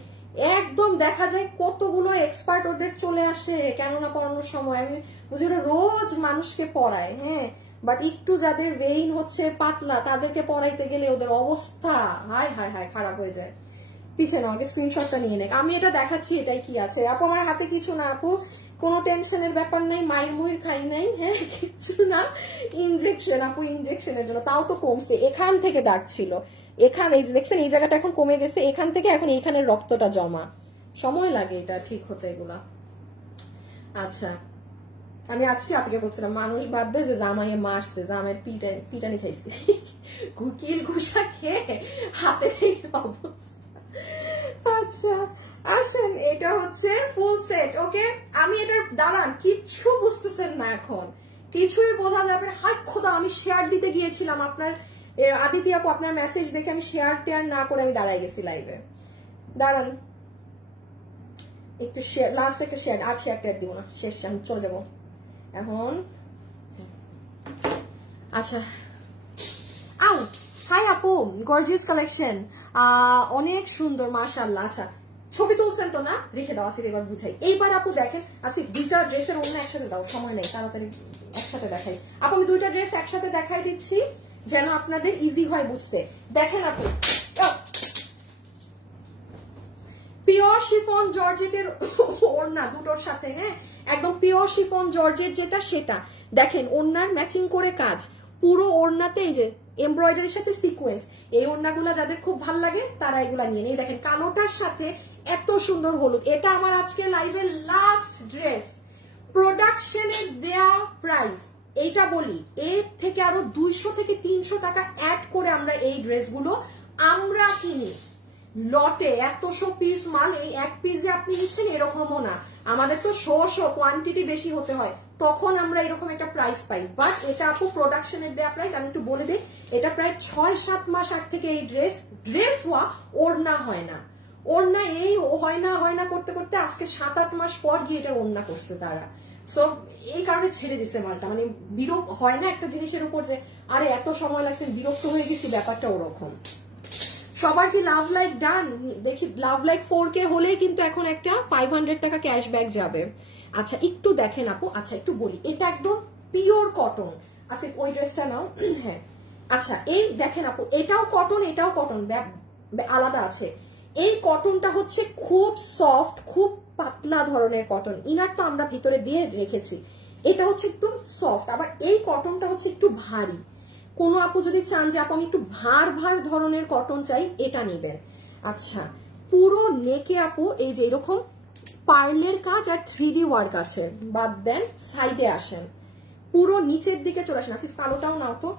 একদম দেখা যায় কতগুলো এক্সপার্ট ওদের চলে আসে ক্যানোলা পড়ানোর সময়। আমি বুঝি ওরা রোজ মানুষকে পড়ায়, হ্যাঁ, বাট একটু যাদের ভেইন হচ্ছে পাতলা তাদেরকে পড়াইতে গেলে ওদের অবস্থা হায় হায় হায় খারাপ হয়ে যায়। পিছনে আগে স্ক্রিনশটটা নিয়ে নেক, আমি এটা দেখাচ্ছি এটাই কি আছে। আপু আমার হাতে কিছু না আপু, কোনো টেনশনের ব্যাপার নাই, মায়ের মুহির খাই নাই, হ্যাঁ কিচ্ছু না, ইনজেকশন আপু, ইনজেকশনের জন্য। তাও তো কমছে, এখান থেকে দাগ ছিল, এখানে এই যে দেখছেন এই জায়গাটা এখন কমে গেছে, এখান থেকে এখন এইখানের রক্তটা জমা, সময় লাগে এটা ঠিক হতে এগুলা। আচ্ছা আমি আজকে আপনাকে বলছিলাম, মানুষ ভাববে যে জামাইয়ে মারছে, জামাইয়ের পিটানি খাইছে, কিল ঘুষা খেয়ে হাতে অবস্থা। আচ্ছা আসেন, এটা হচ্ছে ফুল সেট, ওকে। আমি এটার দাঁড়ান, কিচ্ছু বুঝতেছেন না এখন, কিছুই বোঝা যাবে। হাই খোদা, আমি শেয়ার দিতে গিয়েছিলাম আপনার আদিতি আপু, আপনার মেসেজ দেখে আমি শেয়ার টেয়ার না করে আমি দাঁড়াই গেছি লাইভে। দাঁড়ান একটু শেয়ার, লাস্ট একটা শেয়ার, আর শেয়ার টেয়ার দিব না, শেষ, আমি চলে যাবো এখন। আচ্ছা আউ হাই আপু, গর্জিয়াস কালেকশন, অনেক সুন্দর মাশাআল্লাহ। আচ্ছা ছবি তুলছেন তো না, রেখে দাও আসিফ, এবার বুঝাই। এইবার আপু দেখেন আসিফ, দুইটা ড্রেসের অন্য একসাথে দাও, সময় নেই, তাড়াতাড়ি একসাথে দেখাই। আপু আমি দুইটা ড্রেস একসাথে দেখাই দিচ্ছি যেন আপনাদের ইজি হয় বুঝতে। দেখেন আপু, পিওর শিফন জর্জেটের ওড়না দুটোর সাথে, হ্যাঁ একদম পিওর শিফন জর্জেট যেটা সেটা। দেখেন ওড়নার ম্যাচিং করে কাজ, পুরো ওড়নাতে এই যে এমব্রয়ডারির সাথে সিকোয়েন্স। এই ওড়নাগুলা যাদের খুব ভাল লাগে তারা এগুলা নিয়ে নেই। দেখেন কালোটার সাথে এত সুন্দর হলুদ, এটা আমার আজকে লাইভের লাস্ট ড্রেস, প্রোডাকশনের দেয়া প্রাইস। এইটা বলি, এর থেকে আরো 200 থেকে 300 টাকা অ্যাড করে আমরা এই ড্রেসগুলো আমরা কিনি লটে। 100 পিস মাল, এই এক পিস যে আপনি নিচ্ছেন এরকমও না, আমাদের তো শো কোয়ান্টিটি বেশি হতে হয়, তখন আমরা এরকম একটা প্রাইস পাই। বাট এটা আপু প্রোডাকশনের দেয়া প্রাইস। আমি একটু বলে দিই, এটা প্রায় 6-7 মাস আগ থেকে এই ড্রেস হওয়া, ওড়না হয় না, ওড়না এই হয় না করতে করতে আজকে 7-8 মাস পর গিয়ে এটা ওড়না করছে তারা। সো এই কারণে ছেড়ে দিছে মালটা, মানে বিরক্ত হয় না একটা জিনিসের উপর যে আরে এত সময় লাগছে, বিরক্ত হয়ে গেছি, ব্যাপারটা ওরকম। সবার কি লাভ লাইক ডান? দেখি লাভ লাইক 4K হলেই কিন্তু এখন একটা 500 টাকা ক্যাশব্যাক যাবে। আচ্ছা একটু দেখেন আপু, আচ্ছা একটু বলি, এটা একদম পিওর কটন। আচ্ছা ওই ড্রেসটা নাও, হ্যাঁ আচ্ছা এই দেখেন আপু, এটাও কটন, এটাও কটন, আলাদা আছে। এই কটনটা হচ্ছে খুব সফট, খুব পাতলা ধরনের কটন, ইনার তো আমরা ভিতরে দিয়ে রেখেছি, এটা হচ্ছে একদম সফট। আবার এই কটনটা হচ্ছে একটু ভারী। কোনো আপু যদি চান যে আপু আমি একটু ভার ধরনের কটন চাই, এটা নেবেন। আচ্ছা পুরো নেকে আপু এই যে এরকম পার্লের কাজ আর 3D ওয়ার্ক আছে, বাদ দেন সাইডে আসেন, পুরো নিচের দিকে চলে আসেন। আসিফ কালোটাও নাও তো,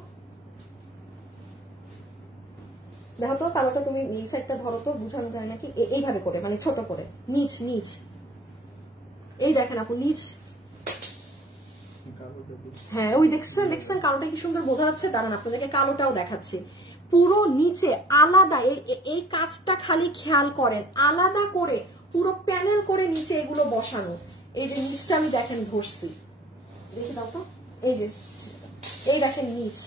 দেখো তো কালোটা, তুমি এই সাইডটা ধরো তো, বুঝানো যায় নাকি, এইভাবে করে মানে ছোট করে নিচ, এই দেখেন আপু নিচ, হ্যাঁ ওই দেখছেন কালোটা কি সুন্দর বোঝা যাচ্ছে। দাঁড়ান আপনাদেরকে কালোটাও দেখাচ্ছি, পুরো নিচে আলাদা, এই কাজটা খালি খেয়াল করেন, আলাদা করে পুরো প্যানেল করে নিচে এগুলো বসানো। এই যে নিচটা আমি দেখেন ধরছি, দেখে দাও তো, এই যে এই দেখেন নিচ,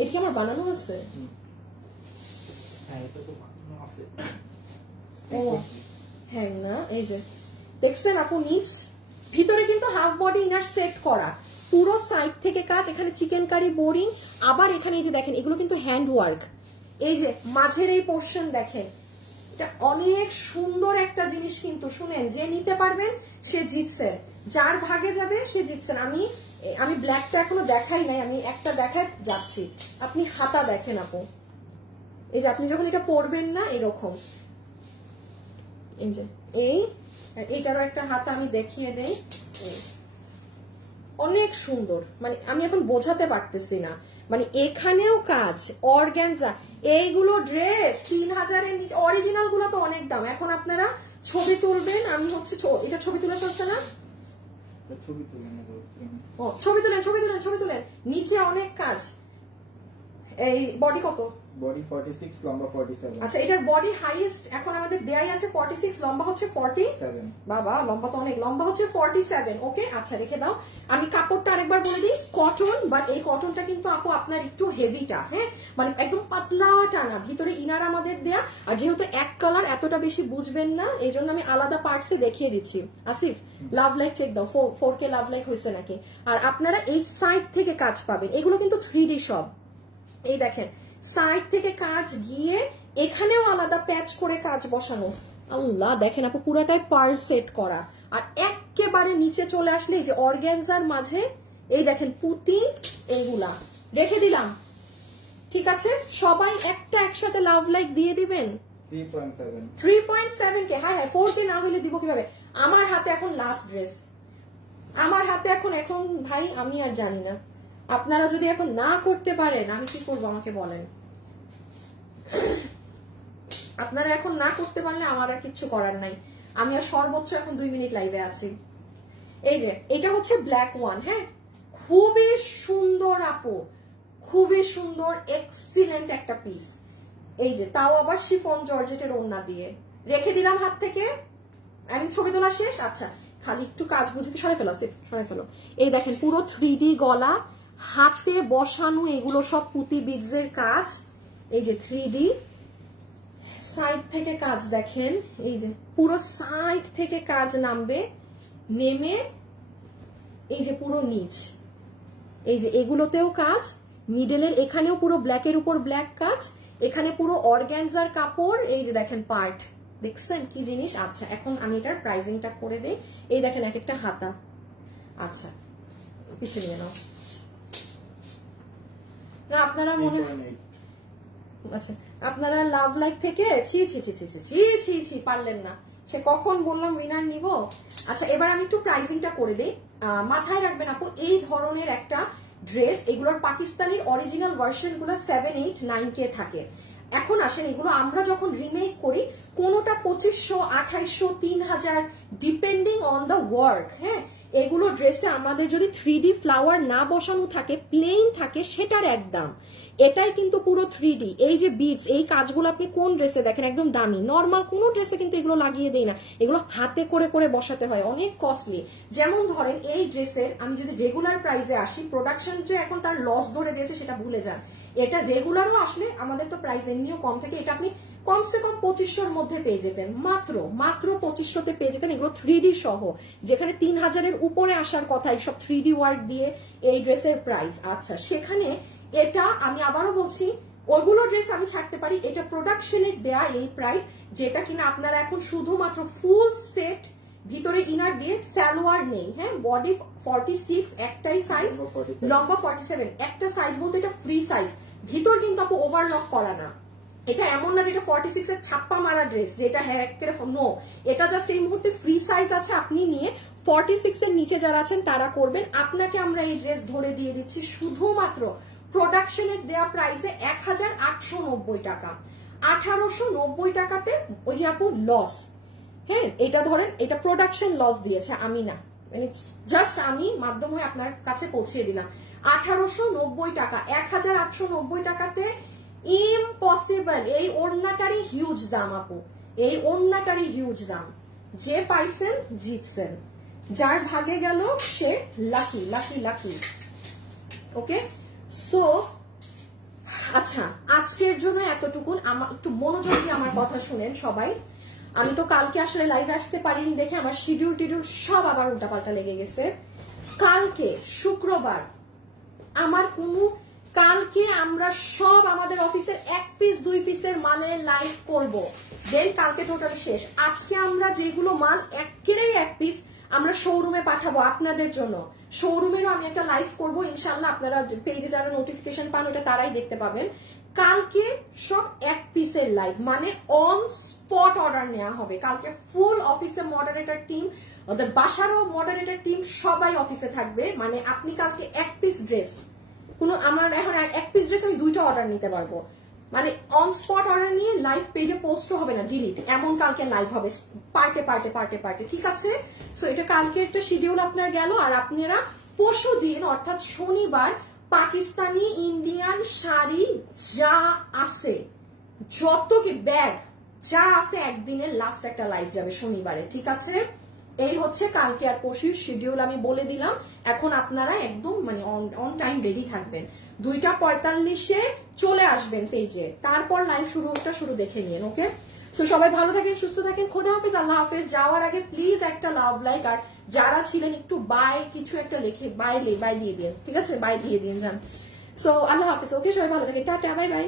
এটা কি আমার বানানো আছে? ও হ্যাঁ না, এই যে দেখছেন আপু নিচ, ভিতরে কিন্তু হাফ বডি ইনার সেট করা, পুরো সাইড থেকে কাজ, এখানে চিকেন কারি বোরিং, আবার এখানে এই যে দেখেন এগুলো কিন্তু হ্যান্ড ওয়ার্ক। এই যে মাঝের এই পোর্শন দেখেন, এটা অনেক সুন্দর একটা জিনিস কিন্তু, শুনেন যে নিতে পারবেন সে জিতছেন, যার ভাগে যাবে সে জিতছেন। আমি ব্ল্যাকটা এখনো দেখাই নাই, আমি একটা দেখাই যাচ্ছি। আপনি হাতা দেখেন আপু, এই যে আপনি যখন এটা পরবেন না এরকম, এই যে এইটারও একটা হাতা আমি দেখিয়ে দেই, অনেক সুন্দর, মানে আমি এখন বোঝাতে পারতেছি না, মানে এখানেও কাজ অর্গানজা, এইগুলো ড্রেস 3000-এর নিচে, অরিজিনাল গুলো তো অনেক দাম। এখন আপনারা ছবি তুলবেন, আমি হচ্ছে এটা ছবি তুলে চলছে না, ছবি তুলেন, নিচে অনেক কাজ। এই বডি কত? বডি 46, লম্বা 47। আচ্ছা, এটার বডি হাইয়েস্ট এখন আমাদের দেয়াই আছে 46, লম্বা হচ্ছে 47। বাবা লম্বা তো অনেক, লম্বা হচ্ছে 47। ওকে আচ্ছা রেখে দাও। আমি কাপড়টা আরেকবার বলে দিই, কটন, বাট এই কটনটা কিন্তু আপু আপনার একটু হেভিটা, হ্যাঁ মানে একদম পাতলা টানা, ভিতরে ইনার আমাদের দেয়া, আর যেহেতু এক কালার এতটা বেশি বুঝবেন না, এই জন্য আমি আলাদা পার্টসে দেখিয়ে দিচ্ছি। আসিফ লাভ লাইক চেক দাও, 4K লাভ লাইক হয়েছে নাকি। আর আপনারা এই সাইড থেকে কাজ পাবেন, এগুলো কিন্তু 3D সব, এই দেখেন সাইড থেকে কাজ গিয়ে এখানেও আলাদা প্যাচ করে কাজ বসানো। আল্লাহ দেখেন আপু পুরাটাই পার্ল সেট করা, আর একেবারে নিচে চলে আসলে এই যে অর্গানজার মাঝে এই দেখেন পুঁতি, এগুলা রেখে দিলাম। ঠিক আছে, সবাই একটা একসাথে লাভ লাইক দিয়ে দিবেন। 3.7K। হ্যাঁ হ্যাঁ 4K না হলে দিব কিভাবে? আমার হাতে এখন লাস্ট ড্রেস, আমার হাতে এখন ভাই আমি আর জানি না, আপনারা যদি এখন না করতে পারেন আমি কি করবো আমাকে বলেন। আপনারা এখন না করতে পারলে আমার আর কিচ্ছু করার নাই, আমি আর সর্বোচ্চ এখন 2 মিনিট লাইভে আছি। এই যে এটা হচ্ছে ব্ল্যাক ওয়ান, হ্যাঁ খুবই সুন্দর আপু, খুবই সুন্দর, এক্সিলেন্ট একটা পিস। এই যে তাও আবার শিফন জর্জেটের ওড়না দিয়ে রেখে দিলাম হাত থেকে। আমি ছবি তোলা শেষ। আচ্ছা খালি একটু কাজ বুঝতে সরাই ফেলো, সরাই ফেলো। এই দেখেন পুরো 3D গলা, হাতে বসানো, এগুলো সব পুঁতি বিডসের কাজ। এই যে 3D সাইড থেকে কাজ দেখেন, এই যে পুরো সাইড থেকে কাজ নামবে, নেমে এই যে পুরো নিচ, এই যে এগুলোতেও কাজ, মিডলের এখানেও পুরো ব্ল্যাকের উপর ব্ল্যাক কাজ, এখানে পুরো অর্গানজার কাপড়। এই যে দেখেন পার্ট, দেখছেন কি জিনিস। আচ্ছা এখন আমি এটার প্রাইসিংটা করে দেই। এই দেখেন এক একটা হাতা। আচ্ছা পিছিয়ে নিয়ে নাও না, আপনারা মনে আচ্ছা আপনারা লাভ লাইক থেকে ছি ছি ছি ছি ছি ছি ছি পারলেন না, সে কখন বললাম উইনার নিব। আচ্ছা এবার আমি একটু প্রাইসিংটা করে দেই। মাথায় রাখবেন আপু এই ধরনের একটা ড্রেস, এগুলোর পাকিস্তানের অরিজিনাল ভার্সন গুলো 7, 8, 9K থাকে। এখন আসেন এগুলো আমরা যখন রিমেক করি, কোনোটা 2500, 2800, 3000 ডিপেন্ডিং অন দ্য ওয়ার্ক। হ্যাঁ এগুলো ড্রেসে আমাদের যদি 3D ফ্লাওয়ার না বসানো থাকে, প্লেন থাকে, সেটার এক দাম। এটাই কিন্তু পুরো 3D। এই যে বিডস, এই কাজগুলো আপনি কোন ড্রেসে দেখেন একদম দামি, নর্মাল কোনো ড্রেসে কিন্তু এগুলো লাগিয়ে দেই না, এগুলো হাতে করে করে বসাতে হয়, অনেক কস্টলি। যেমন ধরেন এই ড্রেসের আমি যদি রেগুলার প্রাইসে আসি, প্রোডাকশন যে এখন তার লস ধরে দিয়েছে সেটা ভুলে যান, এটা রেগুলারও আসলে আমাদের তো প্রাইস এমনিও কম থেকে, এটা আপনি কমসে কম 2500-র মধ্যে পেয়ে যেতেন, মাত্র 2500-তে পেয়ে যেতেন, এগুলো 3D সহ, যেখানে 3000-এর উপরে আসার কথা এইসব 3D ওয়ার্ক দিয়ে এই ড্রেসের প্রাইস। আচ্ছা সেখানে এটা আমি আবারও বলছি, ওইগুলো ড্রেস আমি ছাড়তে পারি, এটা প্রোডাকশনের দেয়া এই প্রাইস, যেটা কিনা আপনারা এখন শুধুমাত্র ফুল সেট ভিতরে ইনার দিয়ে, সালোয়ার নেই, হ্যাঁ বডি 46 একটাই সাইজ, লম্বা 47 একটা সাইজ, বলতে এটা ফ্রি সাইজ, ভিতর কিন্তু আপু ওভারলক করা না। এটা এমন না যেটা 46 এর ছাপ্পা মারা ড্রেস যেটা হ্যাক করে, নো, এটা জাস্ট এই মুহূর্তে ফ্রি সাইজ আছে, আপনি নিয়ে 46 এর নিচে যারা আছেন তারা করবেন। আপনাকে আমরা এই ড্রেস ধরে দিয়ে দিচ্ছি শুধুমাত্র প্রোডাকশনের দেয়া প্রাইসে 1890 টাকা। 1890 টাকাতে ওই যে আপু লস, হ্যাঁ এটা ধরেন এটা প্রোডাকশন লস দিয়েছে, আমি না, মানে জাস্ট আমি মাধ্যম হয়ে আপনার কাছে পৌঁছিয়ে দিলাম। 1890 টাকা, 1890 টাকাতে ইম্পসিবল। এই ওড়নাটারই হিউজ দাম আপু, এই ওন্নাটারই হিউজ দাম। যে পাইছেন জিতছেন, যার ভাগে গেল সে লাকি লাকি লাকি। ওকে, সো আচ্ছা আজকের জন্য এতটুকুন। আমার একটু মনোযোগ দিয়ে আমার কথা শুনেন সবাই। আমি তো কালকে আসলে লাইভে আসতে পারিনি দেখে আমার শিডিউল টিডিউল সব আবার উল্টাপাল্টা লেগে গেছে। কালকে শুক্রবার আমার কোনো, কালকে আমরা সব আমাদের অফিসের 1 পিস 2 পিসের মালের লাইভ করব, দেন কালকে টোটালি শেষ। আজকে আমরা যেগুলো মাল একেবারে 1 পিস আমরা শোরুমে পাঠাবো আপনাদের জন্য। শোরুমেরও আমি একটা লাইভ করব ইনশাল্লাহ, আপনারা পেজে যারা নোটিফিকেশন পান ওটা তারাই দেখতে পাবেন। কালকে সব 1 পিসের লাইভ, মানে অন স্পট অর্ডার নেওয়া হবে। কালকে ফুল অফিসে মডারেটর টিম, ওদের বাসারও মডারেটর টিম সবাই অফিসে থাকবে। মানে আপনি কালকে 1 পিস ড্রেস, কোনো আমার এখন 1 পিস ড্রেস আমি 2টা অর্ডার নিতে পারবো। মানে অন স্পট অর্ডার নিয়ে লাইভ পেজে পোস্টও হবে না, ডিলিট, এমন কালকে লাইভ হবে পার্টে পার্টে পার্টে পার্টে, ঠিক আছে? সো এটা কালকে একটা শিডিউল আপনার গেল। আর আপনারা পরশু দিন অর্থাৎ শনিবার পাকিস্তানি ইন্ডিয়ান শাড়ি যা আছে, যত কি ব্যাগ যা আছে, একদিনের লাস্ট একটা লাইভ যাবে শনিবারে, ঠিক আছে? এই হচ্ছে কালকে আর পরশুর শিডিউল আমি বলে দিলাম। এখন আপনারা একদম মানে অন টাইম রেডি থাকবেন। 2:45-এ চলে আসবেন পেজে, তারপর লাইভ শুরু দেখে নিন। ওকে, সো সবাই ভালো থাকেন, সুস্থ থাকেন, খোদা হাফেজ, আল্লাহ হাফেজ। যাওয়ার আগে প্লিজ একটা লাভ লাইক, আর যারা ছিলেন একটু বাই কিছু একটা লিখে বাই দিয়ে দিন, ঠিক আছে? বাই দিয়ে দিন যান। সো আল্লাহ হাফেজ। ওকে, সবাই ভালো থাকেন, টাটা, বাই বাই।